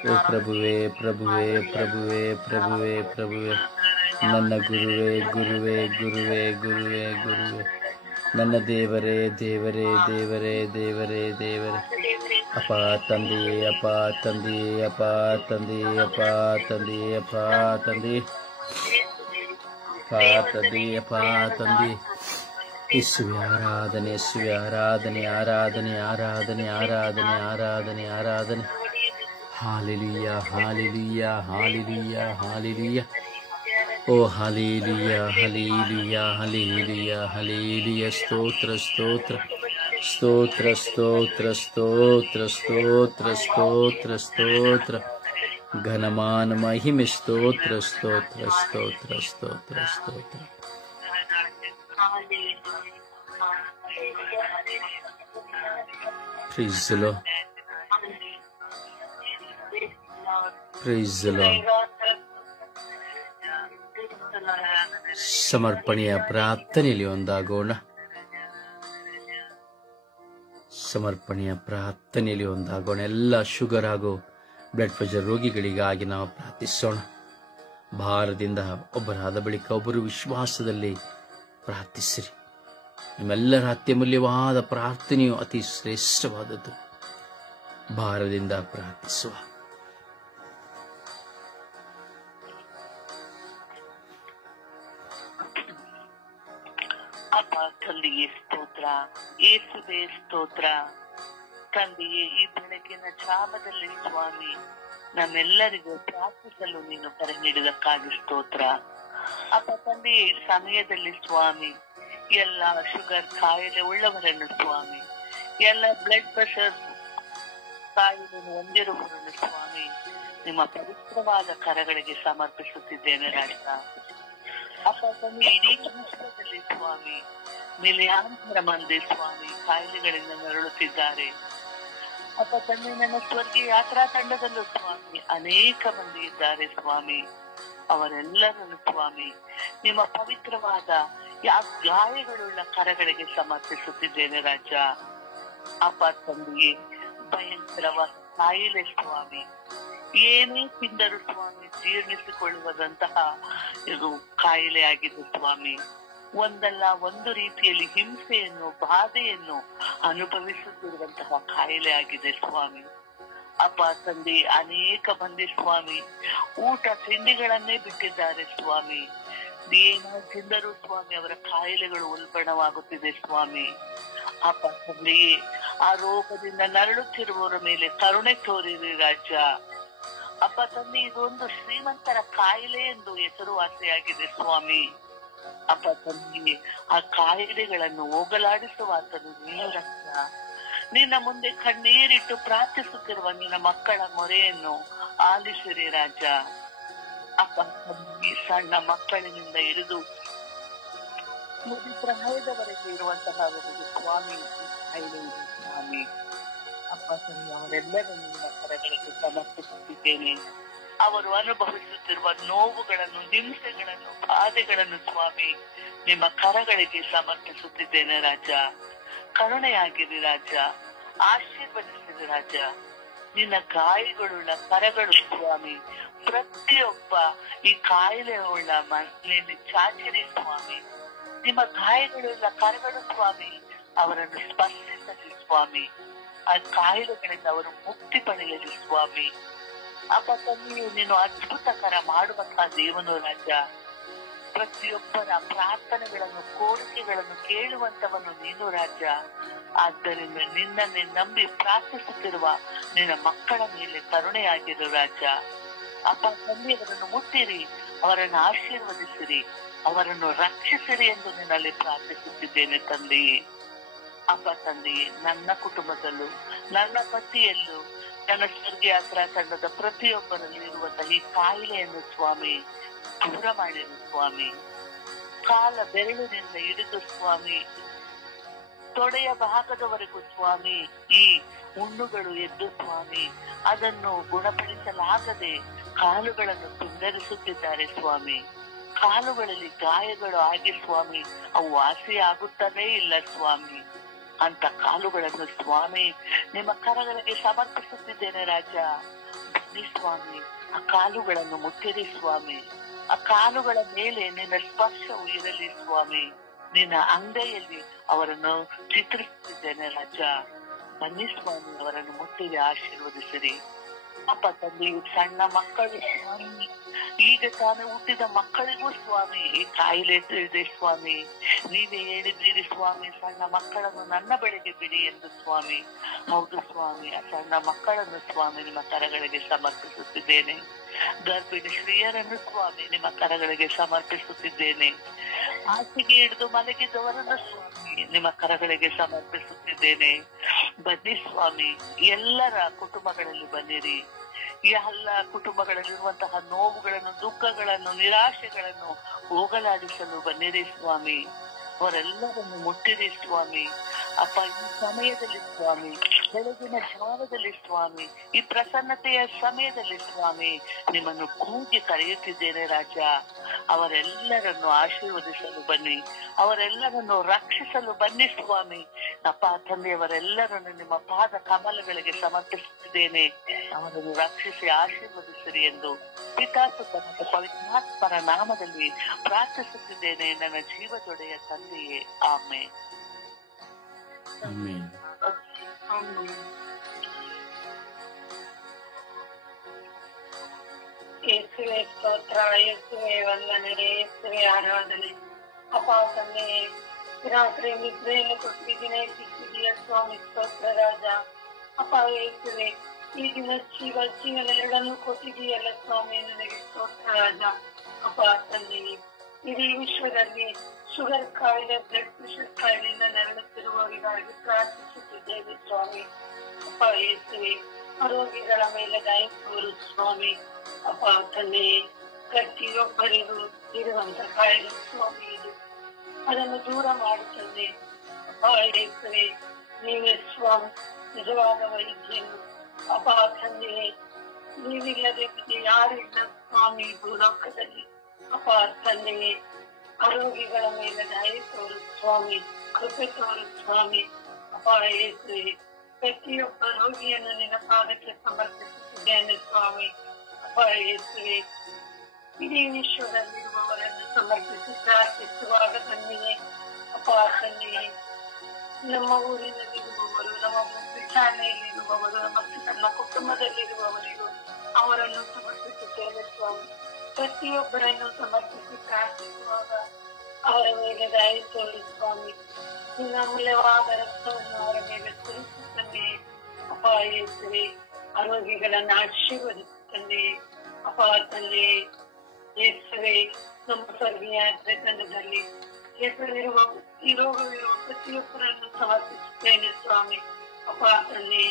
Oh Prabhuve, Prabhuve, Prabhuve, Prabhuve, Prabhuve. Nanna Guruve, Guruve, Guruve, Guruve, Guruve. Nanna Devare, Devare, Devare, Devare, Devare. Apa Tandi, Apa Tandi, Apa Tandi, Apa Tandi, Apa Tandi. ಪಾತಂದಿ ಯೇಸುವೆ ಆರಾಧನೆ, ಯೇಸುವೆ ಆರಾಧನೆ, ಆರಾಧನೆ, ಆರಾಧನೆ, ಆರಾಧನೆ, ಆರಾಧನೆ, ಆರಾಧನೆ. Hallelujah, hallelujah, hallelujah, hallelujah. ಓ ಹಾಲೆಲೂಯಾ, ಹಾಲೆಲೂಯಾ, ಹಾಲೆಲೂಯಾ, ಹಾಲೆಲೂಯಾ. ಸ್ತೋತ್ರ, ಸ್ತೋತ್ರ, ಸ್ತೋತ್ರ, ಸ್ತೋತ್ರ, ಸ್ತೋತ್ರ, ಸ್ತೋತ್ರ, ಸ್ತೋತ್ರ, ಸ್ತೋತ್ರ. ಘನಮಾನ ಮಹಿಮೆ ಸ್ತೋತ್ರ, ಸ್ತೋತ್ರ, ಸ್ತೋತ್ರ, ಸ್ತೋತ್ರ, ಸ್ತೋತ್ರ. Praise the Lord. Praise the Lord. ಸಮರ್ಪಣೆಯ ಪ್ರಾರ್ಥನೆಯಲ್ಲಿ ಒಂದಾಗೋಣ. ಸಮರ್ಪಣೆಯ ಪ್ರಾರ್ಥನೆಯಲ್ಲಿ ಒಂದಾಗೋಣ. ಎಲ್ಲ ಶುಗರ್ ಹಾಗೂ ಬ್ಲಡ್ ಪ್ರೆಷರ್ ರೋಗಿಗಳಿಗಾಗಿ ನಾವು ಪ್ರಾರ್ಥಿಸೋಣ. ಭಾರದಿಂದ ಒಬ್ಬರಾದ ಬಳಿಕ ಒಬ್ಬರು ವಿಶ್ವಾಸದಲ್ಲಿ ಪ್ರಾರ್ಥಿಸಿರಿ. ನಿಮ್ಮೆಲ್ಲರ ಅತ್ಯಮೂಲ್ಯವಾದ ಪ್ರಾರ್ಥನೆಯು ಅತಿ ಶ್ರೇಷ್ಠವಾದದ್ದು. ಭಾರದಿಂದ ಪ್ರಾರ್ಥಿಸುವ. ಅಪ್ಪ ತಂದೆಗೆ ಸ್ತೋತ್ರ, ಯೇಸುವೆ ಸ್ತೋತ್ರ. ತಂದೆಯೇ, ಈ ಬೆಳಗಿನ ಜಾವದಲ್ಲಿ ಸ್ವಾಮಿ ನಮ್ಮೆಲ್ಲರಿಗೂ ಪ್ರಾರ್ಥಿಸಲು ನೀನು ಕರೆ ನೀಡಿದಕ್ಕಾಗಿ ಸ್ತೋತ್ರ. ಅಪ್ಪ ತಂದೆಯೇ, ಈ ಸಮಯದಲ್ಲಿ ಸ್ವಾಮಿ ಎಲ್ಲ ಶುಗರ್ ಕಾಯಿಲೆ ಉಳ್ಳವರನ್ನು ಸ್ವಾಮಿ, ಎಲ್ಲ ಬ್ಲಡ್ ಪ್ರೆಷರ್ ಕಾಯಿಲೆಯನ್ನು ಹೊಂದಿರುವವರನ್ನು ಸ್ವಾಮಿ ನಿಮ್ಮ ಪವಿತ್ರವಾದ ಕರಗಳಿಗೆ ಸಮರ್ಪಿಸುತ್ತಿದ್ದೇನೆ ರಾಜ. ಅಪ್ಪ ತಂದೆ, ಇಡೀ ವಿಶ್ವದಲ್ಲಿ ಸ್ವಾಮಿ ಮಿಲಿಯಾಂತರ ಮಂದಿ ಸ್ವಾಮಿ ಕಾಯಿಲೆಗಳಿಂದ ನರಳುತ್ತಿದ್ದಾರೆ. ಅಪ್ಪ ತಂದೆ, ನನ್ನ ಸ್ವರ್ಗೀಯ ಯಾತ್ರಾ ತಂಡದಲ್ಲೂ ಸ್ವಾಮಿ ಅನೇಕ ಮಂದಿ ಇದ್ದಾರೆ ಸ್ವಾಮಿ. ಅವರೆಲ್ಲರನ್ನು ಸ್ವಾಮಿ ನಿಮ್ಮ ಪವಿತ್ರವಾದ ಗಾಯಗಳುಳ್ಳ ಕರಗಳಿಗೆ ಸಮರ್ಪಿಸುತ್ತಿದ್ದೇನೆ ರಾಜ. ಅಪ್ಪ ತಂದೆಯೇ, ಭಯಂಕರವಾದ ಕಾಯಿಲೆ ಸ್ವಾಮಿ, ಏನೇ ತಿಂದರೂ ಸ್ವಾಮಿ ಜೀರ್ಣಿಸಿಕೊಳ್ಳುವುದಂತಹ ಇದು ಕಾಯಿಲೆ ಆಗಿದೆ ಸ್ವಾಮಿ. ಒಂದಲ್ಲ ಒಂದು ರೀತಿಯಲ್ಲಿ ಹಿಂಸೆಯನ್ನು, ಬಾಧೆಯನ್ನು ಅನುಭವಿಸುತ್ತಿರುವಂತಹ ಕಾಯಿಲೆ ಆಗಿದೆ ಸ್ವಾಮಿ. ಅಪ್ಪ ತಂದೆ, ಅನೇಕ ಮಂದಿ ಸ್ವಾಮಿ ಊಟ ತಿಂಡಿಗಳನ್ನೇ ಬಿಟ್ಟಿದ್ದಾರೆ ಸ್ವಾಮಿ. ಏನೋ ತಿಂದರೂ ಸ್ವಾಮಿ ಅವರ ಕಾಯಿಲೆಗಳು ಉಲ್ಬಣವಾಗುತ್ತಿದೆ ಸ್ವಾಮಿ. ಅಪ್ಪ ತಂದೆಯೇ, ಆ ರೋಗದಿಂದ ನರಳುತ್ತಿರುವವರ ಮೇಲೆ ಕರುಣೆ ತೋರಿರಿ ರಾಜ. ಅಪ್ಪ ತಂದೆ, ಇದೊಂದು ಶ್ರೀಮಂತರ ಕಾಯಿಲೆ ಎಂದು ಹೆಸರುವಾಸಿಯಾಗಿದೆ ಸ್ವಾಮಿ. ಅಪ್ಪ ತಂದೆ, ಆ ಕಾಯಿಲೆಗಳನ್ನು ಹೋಗಲಾಡಿಸುವಾತನು ನೀನು ರಕ್ಷ. ನಿನ್ನ ಮುಂದೆ ಕಣ್ಣೀರಿಟ್ಟು ಪ್ರಾರ್ಥಿಸುತ್ತಿರುವ ನಿನ್ನ ಮಕ್ಕಳ ಮೊರೆಯನ್ನು ಆಲಿಸಿರಿ ರಾಜ. ಅಪ್ಪ ತಂದೆ, ಸಣ್ಣ ಮಕ್ಕಳಿನಿಂದ ಹಿಡಿದು ಪ್ರಾಯದವರೆಗೆ ಇರುವಂತಹವರಿಗೆ ಸ್ವಾಮಿ ಕಾಯಿಲೆ ಇದೆ ಸ್ವಾಮಿ. ಅಪ್ಪ ತಂದೆ, ಅವರೆಲ್ಲರನ್ನು ನಿನ್ನ ಕರಗಳಿಗೆ ಸಮರ್ಪಿಸುತ್ತಿದ್ದೇನೆ. ಅವರು ಅನುಭವಿಸುತ್ತಿರುವ ನೋವುಗಳನ್ನು, ಹಿಂಸೆಗಳನ್ನು, ಬಾಧೆಗಳನ್ನು ಸ್ವಾಮಿ ನಿಮ್ಮ ಕರಗಳಿಗೆ ಸಮರ್ಪಿಸುತ್ತಿದ್ದೇನೆ ರಾಜ. ಕರುಣೆಯಾಗಿರಿ ರಾಜ, ಆಶೀರ್ವದಿಸಿರಿ ರಾಜ. ನಿನ್ನ ಗಾಯಗಳುಳ್ಳ ಕರಗಳು ಸ್ವಾಮಿ ಪ್ರತಿಯೊಬ್ಬ ಈ ಕಾಯಿಲೆ ಉಳ್ಳ ಮನೆಯಲ್ಲಿ ಚಾಚಿರಿ ಸ್ವಾಮಿ. ನಿಮ್ಮ ಗಾಯಗಳುಳ್ಳ ಕರಗಳು ಸ್ವಾಮಿ ಅವರನ್ನು ಸ್ಪರ್ಶಿಸಲಿ ಸ್ವಾಮಿ. ಆ ಕಾಯಿಲೆಗಳಿಂದ ಅವರು ಮುಕ್ತಿ ಪಡೆಯಲಿ ಸ್ವಾಮಿ. ಅಪ್ಪ ತಂದೆಯು ನೀನು ಅದ್ಭುತಕರ ಮಾಡುವಂತಹ ದೇವನು ರಾಜ. ಪ್ರತಿಯೊಬ್ಬರ ಪ್ರಾರ್ಥನೆಗಳನ್ನು, ಕೋರಿಕೆಗಳನ್ನು ಕೇಳುವಂತವನು ನೀನು ರಾಜ. ಆದ್ದರಿಂದ ನಿನ್ನನ್ನೇ ನಂಬಿ ಪ್ರಾರ್ಥಿಸುತ್ತಿರುವ ನಿನ್ನ ಮಕ್ಕಳ ಮೇಲೆ ಕರುಣೆಯಾಗಿರು ರಾಜ. ಅಪ್ಪ ತಂದೆಯವರನ್ನು ಮುಟ್ಟಿರಿ, ಅವರನ್ನು ಆಶೀರ್ವದಿಸಿರಿ, ಅವರನ್ನು ರಕ್ಷಿಸಿರಿ ಎಂದು ನಿನ್ನಲ್ಲಿ ಪ್ರಾರ್ಥಿಸುತ್ತಿದ್ದೇನೆ ತಂದೆಯೇ. ಅಪ್ಪ ತಂದೆಯೇ, ನನ್ನ ಕುಟುಂಬದಲ್ಲೂ ನನ್ನ ಪತಿಯಲ್ಲೂ ನನ್ನ ಸ್ವರ್ಗಯಾತ್ರಾ ತಂಡದ ಪ್ರತಿಯೊಬ್ಬರಲ್ಲಿ ಇರುವಂತಹ ಈ ಕಾಯಿಲೆಯನ್ನು ಸ್ವಾಮಿ ದೂರ ಮಾಡಿರು ಸ್ವಾಮಿ. ಕಾಲ ಬೆರಳಿನಿಂದ ಹಿಡಿದು ಸ್ವಾಮಿ ತೊಡೆಯ ಭಾಗದವರೆಗೂ ಸ್ವಾಮಿ ಈ ಹುಣ್ಣುಗಳು ಎದ್ದು ಸ್ವಾಮಿ ಅದನ್ನು ಗುಣಪಡಿಸಲಾಗದೆ ಕಾಲುಗಳನ್ನು ತುಂಡರಿಸುತ್ತಿದ್ದಾರೆ ಸ್ವಾಮಿ. ಕಾಲುಗಳಲ್ಲಿ ಗಾಯಗಳು ಆಗಿ ಸ್ವಾಮಿ ಅವು ವಾಸಿಯಾಗುತ್ತಲೇ ಇಲ್ಲ ಸ್ವಾಮಿ. ಅಂತ ಕಾಲುಗಳನ್ನು ಸ್ವಾಮಿ ನಿಮ್ಮ ಕರಗಳಿಗೆ ಸಮರ್ಪಿಸುತ್ತಿದ್ದೇನೆ ರಾಜ. ಬನ್ನಿ ಸ್ವಾಮಿ, ಆ ಕಾಲುಗಳನ್ನು ಮುಟ್ಟಿರಿ ಸ್ವಾಮಿ. ಆ ಕಾಲುಗಳ ಮೇಲೆ ನಿನ್ನ ಸ್ಪರ್ಶವು ಇರಲಿ ಸ್ವಾಮಿ. ನಿನ್ನ ಅಂಗೈಯಲ್ಲಿ ಅವರನ್ನು ಚಿತ್ರಿಸುತ್ತಿದ್ದೇನೆ ರಾಜ. ಬನ್ನಿ ಸ್ವಾಮಿ, ಅವರನ್ನು ಮುಟ್ಟಿರಿ, ಆಶೀರ್ವದಿಸಿರಿ. ಅಪ್ಪ ತಂದೆ, ಸಣ್ಣ ಮಕ್ಕಳು ಸ್ವಾಮಿ, ಈಗ ತಾನೇ ಹುಟ್ಟಿದ ಮಕ್ಕಳಿಗೂ ಸ್ವಾಮಿ ಈ ಕಾಯಿಲೆ ಇದೆ ಸ್ವಾಮಿ. ನೀವೇ ಹೇಳಿದ್ದೀರಿ ಸ್ವಾಮಿ, ಸಣ್ಣ ಮಕ್ಕಳನ್ನು ನನ್ನ ಬಳಿಗೆ ಬಿಡಿ ಎಂದು ಸ್ವಾಮಿ. ಹೌದು ಸ್ವಾಮಿ, ಆ ಸಣ್ಣ ಮಕ್ಕಳನ್ನು ಸ್ವಾಮಿ ನಿಮ್ಮ ಕರಗಳಿಗೆ ಸಮರ್ಪಿಸುತ್ತಿದ್ದೇನೆ. ಗರ್ಭಿಣಿ ಸ್ತ್ರೀಯರನ್ನು ಸ್ವಾಮಿ ನಿಮ್ಮ ಕರಗಳಿಗೆ ಸಮರ್ಪಿಸುತ್ತಿದ್ದೇನೆ. ಹಾಸಿಗೆ ಹಿಡಿದು ಮಲಗಿದವರನ್ನು ಸ್ವಾಮಿ ನಿಮ್ಮ ಕರಗಳಿಗೆ ಸಮರ್ಪಿಸುತ್ತಿದ್ದೇನೆ. ಬನ್ನಿ ಸ್ವಾಮಿ, ಎಲ್ಲರ ಕುಟುಂಬಗಳಲ್ಲಿ ಬನ್ನಿರಿ. ಎಲ್ಲ ಕುಟುಂಬಗಳಲ್ಲಿರುವಂತಹ ನೋವುಗಳನ್ನು, ದುಃಖಗಳನ್ನು, ನಿರಾಶೆಗಳನ್ನು ಹೋಗಲಾಡಿಸಲು ಬನ್ನಿರಿ ಸ್ವಾಮಿ. ಅವರೆಲ್ಲರನ್ನು ಮುಟ್ಟಿರಿ ಸ್ವಾಮಿ. ಅಪ್ಪ, ಈ ಸಮಯದಲ್ಲಿ ಸ್ವಾಮಿ, ಬೆಳಗಿನ ಜಾವದಲ್ಲಿ ಸ್ವಾಮಿ, ಈ ಪ್ರಸನ್ನತೆಯ ಸಮಯದಲ್ಲಿ ಸ್ವಾಮಿ ನಿಮ್ಮನ್ನು ಕೂಗಿ ಕರೆಯುತ್ತಿದ್ದೇನೆ ರಾಜ. ಅವರೆಲ್ಲರನ್ನು ಆಶೀರ್ವದಿಸಲು ಬನ್ನಿ, ಅವರೆಲ್ಲರನ್ನು ರಕ್ಷಿಸಲು ಬನ್ನಿ ಸ್ವಾಮಿ. ಅಪ್ಪ ತಂದೆಯವರೆಲ್ಲರನ್ನು ನಿಮ್ಮ ಪಾದ ಕಮಲಗಳಿಗೆ ಸಮರ್ಪಿಸುತ್ತಿದ್ದೇನೆ. ಅವರನ್ನು ರಕ್ಷಿಸಿ ಆಶೀರ್ವದಿಸಿರಿ ಎಂದು ಪಿತಾಸುತ ಮತ್ತು ಪವಿತ್ರಾತ್ಮರ ನಾಮದಲ್ಲಿ ಪ್ರಾರ್ಥಿಸುತ್ತಿದ್ದೇನೆ ನನ್ನ ಜೀವದೊಡೆಯ ತಂದೆಯೇ. ಆಮೇನ್. ಆಮೆನ್. ಯೇಸುವೆ ಸ್ತೋತ್ರ, ಯೇಸುವೆ ವಂದನೆ, ಯೇಸುವೆ ಆರಾಧನೆ. ಅಪ್ಪ ತಂದೆ, ರಾತ್ರಿ ನಿದ್ರೆಯನ್ನು ಕೊಟ್ಟಿದ್ದೀನಿ, ಸಿಕ್ಕಿದೆಯ ಸ್ವಾಮಿ, ಸ್ತೋತ್ರ ರಾಜ. ಅಪ್ಪ ಯೇಸುವೆ, ಈ ದಿನ ಜೀವನ ಎರಡನ್ನು ಕೊಟ್ಟಿದೆಯಲ್ಲ ಸ್ವಾಮಿ, ನನಗೆ ಸ್ತೋತ್ರ ರಾಜ. ಅಪ್ಪ ತಂದೆ, ಇಡೀ ವಿಶ್ವದಲ್ಲಿ ಶುಗರ್ ಕಾಯಿಲೆ, ಬ್ಲಡ್ ಪ್ರೆಷರ್ ಕಾಯಿಲೆಯಿಂದ ನರಳುತ್ತಿರುವವರಿಗಾಗಿ ಪ್ರಾರ್ಥಿಸುತ್ತಿದ್ದೇವೆ ಸ್ವಾಮಿ. ಅಪ್ಪ ಯೇಸುವೆ, ಆರೋಗ್ಯಗಳ ಮೇಲೆ ದಯ ತೋರು ಸ್ವಾಮಿ. ಅಪ್ಪ ತಂದೆ, ಪ್ರತಿಯೊಬ್ಬರಿಗೂ ಇರುವಂತ ಕಾಯಿಲೆ ಸ್ವಾಮಿ, ಇದು ಅದನ್ನು ದೂರ ಮಾಡುತ್ತದೆ. ಅಪ್ಪ ಯೇಸುವೆ, ನೀವೇ ಸ್ವಾಮಿ ನಿಜವಾದ ವೈದ್ಯನು. ಅಪ್ಪ ತಂದೆಯೇ, ನೀವಿಲ್ಲದೆ ಯಾರು ಇಲ್ಲ ಸ್ವಾಮಿ ಭೂಲೋಕದಲ್ಲಿ. ಅಪ್ಪ ತಂದೆಯೇ, ಆರೋಗ್ಯಗಳ ಮೇಲೆ ದಯ ತೋರು ಸ್ವಾಮಿ, ಕೃಪೆ ತೋರು ಸ್ವಾಮಿ. ಅಪ್ಪ ಯೇಸುವೆ, ಪ್ರತಿಯೊಬ್ಬ ರೋಗಿಯನ್ನು ನಿನ್ನ ಪಾದಕ್ಕೆ ಸಮರ್ಪಿಸುತ್ತಿದ್ದೇನೆ ಸ್ವಾಮಿ. ಅಪ್ಪ ಯೇಸುವೆ, ಇಡೀ ವಿಶ್ವದಲ್ಲಿರುವವರನ್ನು ಸಮರ್ಪಿಸಿ ಪ್ರಾರ್ಥಿಸುವಾಗ ತಂದೆಯೇ, ಅಪ್ಪ ತಂದೆಯೇ, ನಮ್ಮ ಊರಿನಲ್ಲಿರುವವರು, ನಮ್ಮ ಶಾಲೆಯಲ್ಲಿರುವವರು ಮತ್ತು ನನ್ನ ಕುಟುಂಬದಲ್ಲಿರುವವರಿಗೂ ಅವರನ್ನು ಸಮರ್ಪಿಸುತ್ತೇವೆ ಸ್ವಾಮಿ. ಪ್ರತಿಯೊಬ್ಬರನ್ನು ಸಮರ್ಪಿಸಿ ಪ್ರಾರ್ಥಿಸುವಾಗ ಅವರ ಮೇಲೆ ದಯ ತೋರಿ ಸ್ವಾಮಿ. ನಿನ್ನ ಅಮೂಲ್ಯವಾದ ರಕ್ತವನ್ನು ಅವರ ಮೇಲೆ ಸುರಿಸುತ್ತಂದೆ. ಅಪ್ಪ ಯೇಸುವೆ, ಆರೋಗ್ಯಗಳನ್ನು ಆಶೀರ್ವದಿಸುತ್ತಂದೆ. ಅಪ್ಪ ತಂದೆ ಯೇಸುವೆ, ನಮ್ಮ ಸ್ವರ್ಗೀಯ ತಂಡದಲ್ಲಿ ಹೆಸರಿರುವ ಈ ರೋಗವಿರುವ ಪ್ರತಿಯೊಬ್ಬರನ್ನು ಸಮರ್ಪಿಸುತ್ತೇನೆ ಸ್ವಾಮಿ. ಅಪ್ಪ ತಂದೆ,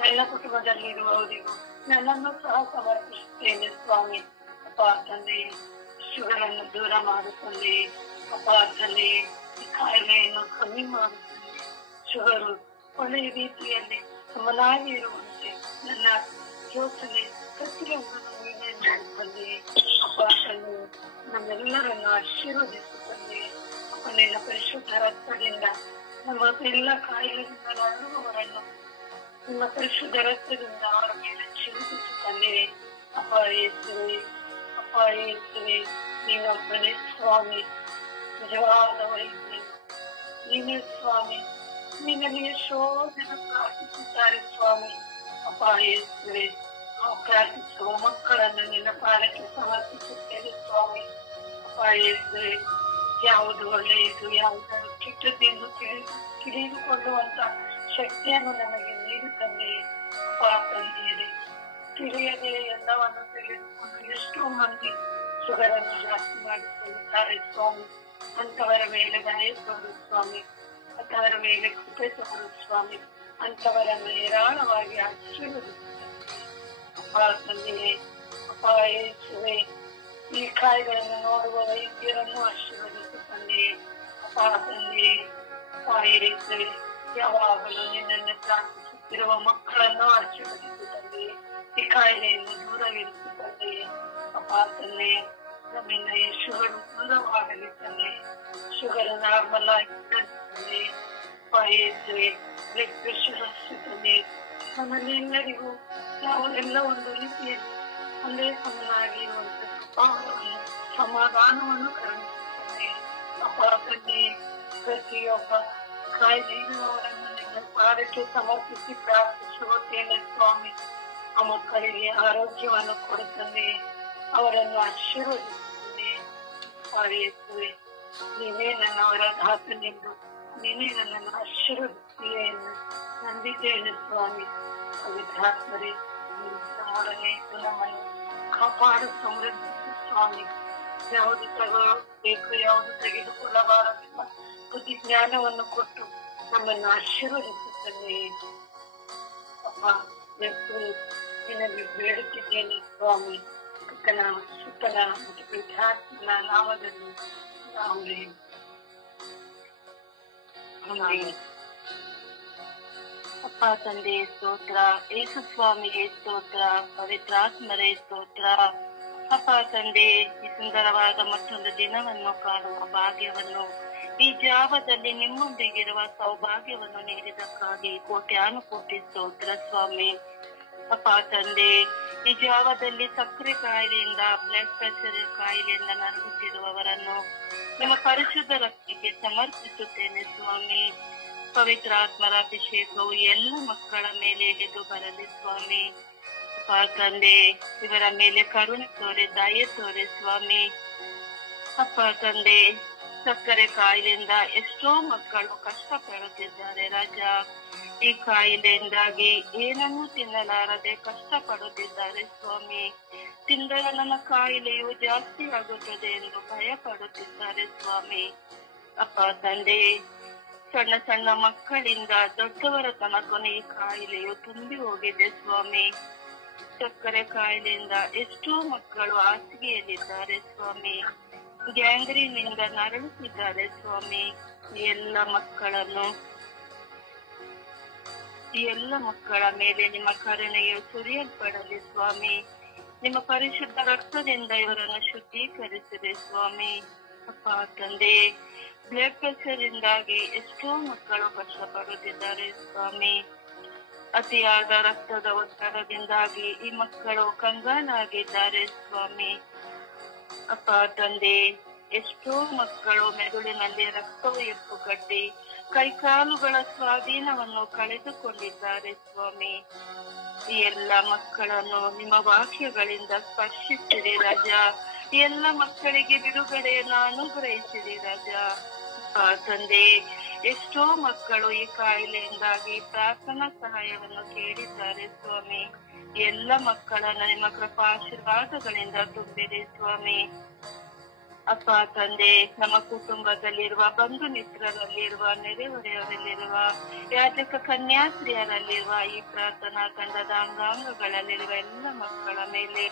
ನನ್ನ ಕುಟುಂಬದಲ್ಲಿರುವವರಿಗೂ ನನ್ನನ್ನು ಸಹ ಸಮರ್ಪಿಸುತ್ತೇನೆ ಸ್ವಾಮಿ. ಅಪ್ಪ ತಂದೆ, ಶುಗರನ್ನು ದೂರ ಮಾಡುತ್ತಂದೆ. ಅಪ್ಪ ತಂದೆ, ಈ ಕಾಯಿಲೆಯನ್ನು ಕಮ್ಮಿ ಮಾಡುತ್ತಂದೆ. ಶುಗರು ಒಳ್ಳೆಯ ರೀತಿಯಲ್ಲಿ ಸಮನಾಗಿ ಇರುವಂತೆ ನನ್ನ ಯೋಚನೆ ಪ್ರತಿಯೊಬ್ಬರನ್ನು ನೀನೇ ಮಾಡುತ್ತಂದೆ. ಅಪ್ಪ ತಂದೆ, ನಮ್ಮೆಲ್ಲರನ್ನು ಆಶೀರ್ವದಿಸುತ್ತಂದೆ. ಅಪ್ಪ, ನಿನ್ನ ಪರಿಶುದ್ಧ ರಕ್ತದಿಂದ ನಮ್ಮ ಎಲ್ಲ ಕಾಯಿಲೆಯಿಂದ ನರಳುವವರನ್ನು ನಿಮ್ಮ ಪರಿಶುದ್ಧ ರಕ್ತದಿಂದ ಅವರ ಮೇಲೆ ಚಿಮುಕಿಸುತ್ತಂದೆ. ಅಪ್ಪ ಯೇಸುವೆ, ಅಪ್ಪ ಯೇಸುವೆ, ನೀನೊಬ್ಬನೇ ಸ್ವಾಮಿ ನಿಜವಾದ ವೈದ್ಯ. ನೀನೇ ಸ್ವಾಮಿ, ನಿನ್ನಲ್ಲಿ ಎಷ್ಟೋ ಜನ ಪ್ರಾರ್ಥಿಸುತ್ತಾರೆ ಸ್ವಾಮಿ. ಅಪ್ಪ ಯೇಸುವೆ, ನಾವು ಪ್ರಾರ್ಥಿಸುವ ಮಕ್ಕಳನ್ನು ನಿನ್ನ ಪಾದಕ್ಕೆ ಸಮರ್ಪಿಸುತ್ತೇವೆ ಸ್ವಾಮಿ. ಅಪ್ಪ ಯೇಸುವೆ, ಯಾವುದು ಒಳ್ಳೆಯದು, ಯಾವುದು ಕೆಟ್ಟದ್ದೆಂದು ತಿಳಿದುಕೊಳ್ಳುವಂತ ಶಕ್ತಿಯನ್ನು ನಮಗೆ ನೀಡುತ್ತಂದೆ. ಅಪ್ಪ ತಂದೆಯೇ, ತಿಳಿಯದೆ ಎಲ್ಲವನ್ನು ತೆಗೆದುಕೊಂಡು ಎಷ್ಟೋ ಮಂದಿ ಶುಗರನ್ನು ಜಾಸ್ತಿ ಮಾಡಿಕೊಳ್ಳುತ್ತಾರೆ ಸ್ವಾಮಿ. ಅಂತವರ ಮೇಲೆ ದಯ ತೋರು ಸ್ವಾಮಿ. ಅಂತವರ ಮೇಲೆ ಕೃಪೆ ಕೃಪೆ ತೋರು ಸ್ವಾಮಿ. ಅಂತವರನ್ನು ಹೇರಾಳವಾಗಿ ಆಶೀರ್ವದಿಸುತ್ತೇನೆ ಅಪ್ಪ ತಂದೆಯೇ. ಅಪ್ಪ ಯೇಸುವೆ, ಈ ಕಾಯಿಗಳನ್ನು ನೋಡುವ ವೈದ್ಯರನ್ನು ಆಶೀರ್ವದಿಸು ತಂದೆಯೇ. ಅಪ್ಪ ತಂದೆಯೇ, ಅಪ್ಪ ಯೇಸುವೆ, ಯಾವಾಗಲೂ ನಿನ್ನನ್ನು ಪ್ರಾರ್ಥಿಸುತ್ತಿರುವ ಮಕ್ಕಳನ್ನು ಆಶೀರ್ವದಿಸು ತಂದೆಯೇ. ಈ ಕಾಯಿಲೆಯನ್ನು ದೂರವಿರಿಸು ತಂದೆಯೇ. ಅಪ್ಪ ತಂದೆಯೇ, ನಮ್ಮಿಂದ ಈ ಶುಗರ್ ದೂರವಾಗಲಿ ತಂದೆ. ಶುಗರ್ ನಾರ್ಮಲ್ ಆಗಿ ತಂದೆ. ಅಪ್ಪ ಯೇಸುವೆ, ಬ್ಲಡ್ ಪ್ರೆಷರ್ ಅಷ್ಟು ತಂದೆ. ನಮ್ಮಲ್ಲಿ ಎಲ್ಲರಿಗೂ ಎಲ್ಲ ಒಂದು ರೀತಿಯಲ್ಲಿ ಒಂದೇ ಸಮನಾಗಿ ಇರುವಂತಹ ಸಮಾಧಾನವನ್ನು ಕರುಣಿಸುತ್ತದೆ ಅಪ್ಪ ತಂದೆ. ಪ್ರತಿಯೊಬ್ಬ ಕಾಯಿಲೆ ಇರುವವರನ್ನು ನಿನ್ನ ಪಾದಕ್ಕೆ ಸಮರ್ಪಿಸಿ ಪ್ರಾರ್ಥಿಸುತ್ತೇನೆ ಸ್ವಾಮಿ. ಆ ಮಕ್ಕಳಿಗೆ ಆರೋಗ್ಯವನ್ನು ಕೊಡುತ್ತದೆ, ಅವರನ್ನು ಆಶೀರ್ವದಿಸುತ್ತದೆ. ಯೇಸುವೆ, ನೀವೇ ನನ್ನವರ ದಾತನೆಂದು ನೀನೇ ನನ್ನನ್ನು ಆಶೀರ್ವದಿಸುವೆ ಎಂದು ನಂಬಿದ್ದೇನೆ ಸ್ವಾಮಿ. ಪವಿತ್ರಾತ್ಮರೇ, ನಮ್ಮೊಡನೆ ನಮ್ಮನ್ನು ಕಾಪಾಡು, ಸಮೃದ್ಧಿಸು ಸ್ವಾಮಿ. ಯಾವುದು ತಗೋಬೇಕು, ಯಾವುದು ತೆಗೆದುಕೊಳ್ಳಬಾರದೆಂಬ ಬುದ್ಧಿ ಜ್ಞಾನವನ್ನು ಕೊಟ್ಟು ನಮ್ಮನ್ನು ಆಶೀರ್ವದಿಸುತ್ತದೆ ಅಪ್ಪ. ನಿನ್ನಲ್ಲಿ ಬೇಡುತ್ತಿದ್ದೇನೆ ಸ್ವಾಮಿ. ಸುತ್ತನ ಮತ್ತು ಪವಿತ್ರಾತ್ಮನ ನಾಮದಲ್ಲಿ ಆಮೆನ್. ಅಪ್ಪ ತಂದೆ ಸ್ತೋತ್ರ, ಯೇಸು ಸ್ವಾಮಿಗೆ ಸ್ತೋತ್ರ, ಪವಿತ್ರಾತ್ಮರೇ ಸ್ತೋತ್ರ. ಅಪ್ಪ ತಂದೆ, ಈ ಸುಂದರವಾದ ಮತ್ತೊಂದು ದಿನವನ್ನು ಕಾಣುವ ಭಾಗ್ಯವನ್ನು, ಈ ಜಾವದಲ್ಲಿ ನಿಮ್ಮೊಂದಿಗಿರುವ ಸೌಭಾಗ್ಯವನ್ನು ನೀಡಿದಕ್ಕಾಗಿ ಕೋಟ್ಯಾನುಕೋಟಿ ಸ್ತೋತ್ರ ಸ್ವಾಮಿ. ಅಪ್ಪ ತಂದೆ, ಈ ಜಾವದಲ್ಲಿ ಸಕ್ಕರೆ ಕಾಯಿಲೆಯಿಂದ, ಬ್ಲಡ್ ಪ್ರೆಷರ್ ಕಾಯಿಲೆಯಿಂದ ನರಳುತ್ತಿರುವವರನ್ನು ನಿಮ್ಮ ಪರಿಶುದ್ಧ ರಕ್ತಕ್ಕೆ ಸಮರ್ಪಿಸುತ್ತೇನೆ ಸ್ವಾಮಿ. ಪವಿತ್ರಾತ್ಮರ ಅಭಿಷೇಕವು ಎಲ್ಲ ಮಕ್ಕಳ ಮೇಲೆ ಇಳಿದು ಬರಲಿ ಸ್ವಾಮಿ. ಅಪ್ಪ ತಂದೆ, ಇವರ ಮೇಲೆ ಕರುಣೆ ತೋರೆ, ದಯೆ ತೋರೆ ಸ್ವಾಮಿ. ಅಪ್ಪ ತಂದೆ, ಸಕ್ಕರೆ ಕಾಯಿಲೆಯಿಂದ ಎಷ್ಟೋ ಮಕ್ಕಳು ಕಷ್ಟಪಡುತ್ತಿದ್ದಾರೆ ರಾಜ. ಈ ಕಾಯಿಲೆಯಿಂದಾಗಿ ಏನನ್ನೂ ತಿನ್ನಲಾರದೆ ಕಷ್ಟಪಡುತ್ತಿದ್ದಾರೆ ಸ್ವಾಮಿ. ತಿಂದರೆ ನನ್ನ ಕಾಯಿಲೆಯು ಜಾಸ್ತಿ ಆಗುತ್ತದೆ ಎಂದು ಭಯ ಪಡುತ್ತಿದ್ದಾರೆ ಸ್ವಾಮಿ. ಅಪ್ಪ ತಂದೆ, ಸಣ್ಣ ಸಣ್ಣ ಮಕ್ಕಳಿಂದ ದೊಡ್ಡವರ ತನಕ ಈ ಕಾಯಿಲೆಯು ತುಂಬಿ ಹೋಗಿದೆ ಸ್ವಾಮಿ. ಸಕ್ಕರೆ ಕಾಯಿಲೆಯಿಂದ ಎಷ್ಟೋ ಮಕ್ಕಳು ಹಾಸಿಗೆಯಲ್ಲಿದ್ದಾರೆ ಸ್ವಾಮಿ. ಗ್ಯಾಂಗ್ರೀನಿಂದ ನರಳುತ್ತಿದ್ದಾರೆ ಸ್ವಾಮಿ. ಎಲ್ಲ ಮಕ್ಕಳ ಮೇಲೆ ನಿಮ್ಮ ಕರುಣೆಯು ಸುರಿಯಲ್ಪಡಲಿ ಸ್ವಾಮಿ. ನಿಮ್ಮ ಪರಿಶುದ್ಧ ರಕ್ತದಿಂದ ಇವರನ್ನು ಶುದ್ಧೀಕರಿಸಿದೆ ಸ್ವಾಮಿ. ಅಪ್ಪ ತಂದೆ, ಬ್ಲಡ್ ಪ್ರೆಷರ್ ಇಂದಾಗಿ ಎಷ್ಟೋ ಮಕ್ಕಳು ಕಷ್ಟಪಡುತ್ತಿದ್ದಾರೆ ಸ್ವಾಮಿ. ಅತಿಯಾದ ರಕ್ತದ ಒತ್ತಡದಿಂದಾಗಿ ಈ ಮಕ್ಕಳು ಕಂಗಾಲಾಗಿದ್ದಾರೆ ಸ್ವಾಮಿ. ಅಪ್ಪ ತಂದೆ, ಎಷ್ಟೋ ಮಕ್ಕಳು ಮೆದುಳಿನಲ್ಲಿ ರಕ್ತವು ಹೆಪ್ಪುಗಟ್ಟಿ ಕೈಕಾಲುಗಳ ಸ್ವಾಧೀನವನ್ನು ಕಳೆದುಕೊಂಡಿದ್ದಾರೆ ಸ್ವಾಮಿ. ಈ ಎಲ್ಲ ಮಕ್ಕಳನ್ನು ನಿಮ್ಮ ವಾಕ್ಯಗಳಿಂದ ಸ್ಪರ್ಶಿಸಿರಿ ರಾಜ. ಎಲ್ಲ ಮಕ್ಕಳಿಗೆ ಬಿಡುಗಡೆಯನ್ನು ಅನುಗ್ರಹಿಸಿರಿ ರಾಜ. ತಂದೆ, ಎಷ್ಟೋ ಮಕ್ಕಳು ಈ ಕಾಯಿಲೆಯಿಂದಾಗಿ ಪ್ರಾರ್ಥನಾ ಸಹಾಯವನ್ನು ಕೇಳಿದ್ದಾರೆ ಸ್ವಾಮಿ. ಎಲ್ಲ ಮಕ್ಕಳನ್ನು ನಿಮ್ಮ ಕೃಪಾಶೀರ್ವಾದಗಳಿಂದ ತುಂಬಿರಿ ಸ್ವಾಮಿ. ಅಪ್ಪ ತಂದೆ, ನಮ್ಮ ಕುಟುಂಬದಲ್ಲಿರುವ ಬಂಧು ಮಿತ್ರರಲ್ಲಿರುವ, ನೆರೆಹೊರೆಯವರಲ್ಲಿರುವ, ಯಾಜಕ ಕನ್ಯಾಸ್ತ್ರೀಯರಲ್ಲಿರುವ, ಈ ಪ್ರಾರ್ಥನಾ ತಂಡದ ಅಂಗಾಂಗಗಳಲ್ಲಿರುವ ಎಲ್ಲ ಮಕ್ಕಳ ಮೇಲೆ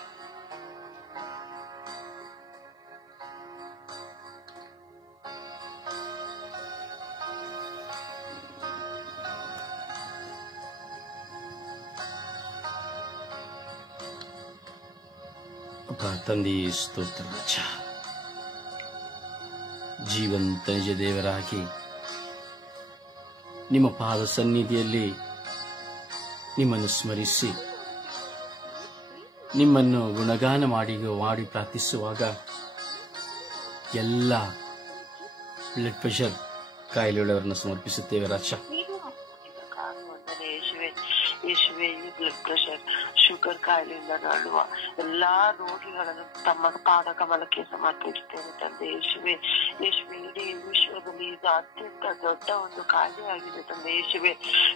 ತಂದೆ ಸ್ತೋತ್ರ ರಾಜ. ಜೀವಂತ ನಿಜ ದೇವರಾಗಿ ನಿಮ್ಮ ಪಾದ ಸನ್ನಿಧಿಯಲ್ಲಿ ನಿಮ್ಮನ್ನು ಸ್ಮರಿಸಿ ನಿಮ್ಮನ್ನು ಗುಣಗಾನ ಮಾಡಿ ಪ್ರಾರ್ಥಿಸುವಾಗ ಎಲ್ಲ ಬ್ಲಡ್ ಪ್ರೆಷರ್ ಕಾಯಿಲೆಯುಳ್ಳವರನ್ನು ಸಮರ್ಪಿಸುತ್ತೇವೆ ರಾಜ. ಯೇಸುವೆ, ಬ್ಲಡ್ ಪ್ರೆಷರ್, ಶುಗರ್ ಕಾಯಿಲೆಯಿಂದ ನರಳುವ ಎಲ್ಲಾ ರೋಗಿಗಳನ್ನು ತಮ್ಮ ಪಾದ ಕಮಲಕ್ಕೆ ಸಮರ್ಪಿಸುತ್ತೇವೆ ತಂದೆ. ಯೇಸುವೆ, ಇಡೀ ವಿಶ್ವದಲ್ಲಿ ಇದು ಅತ್ಯಂತ ದೊಡ್ಡ ಒಂದು ಕಾಯಿಲೆ ಆಗಿದೆ ತಂದೆ ಯೇಸುವೆ.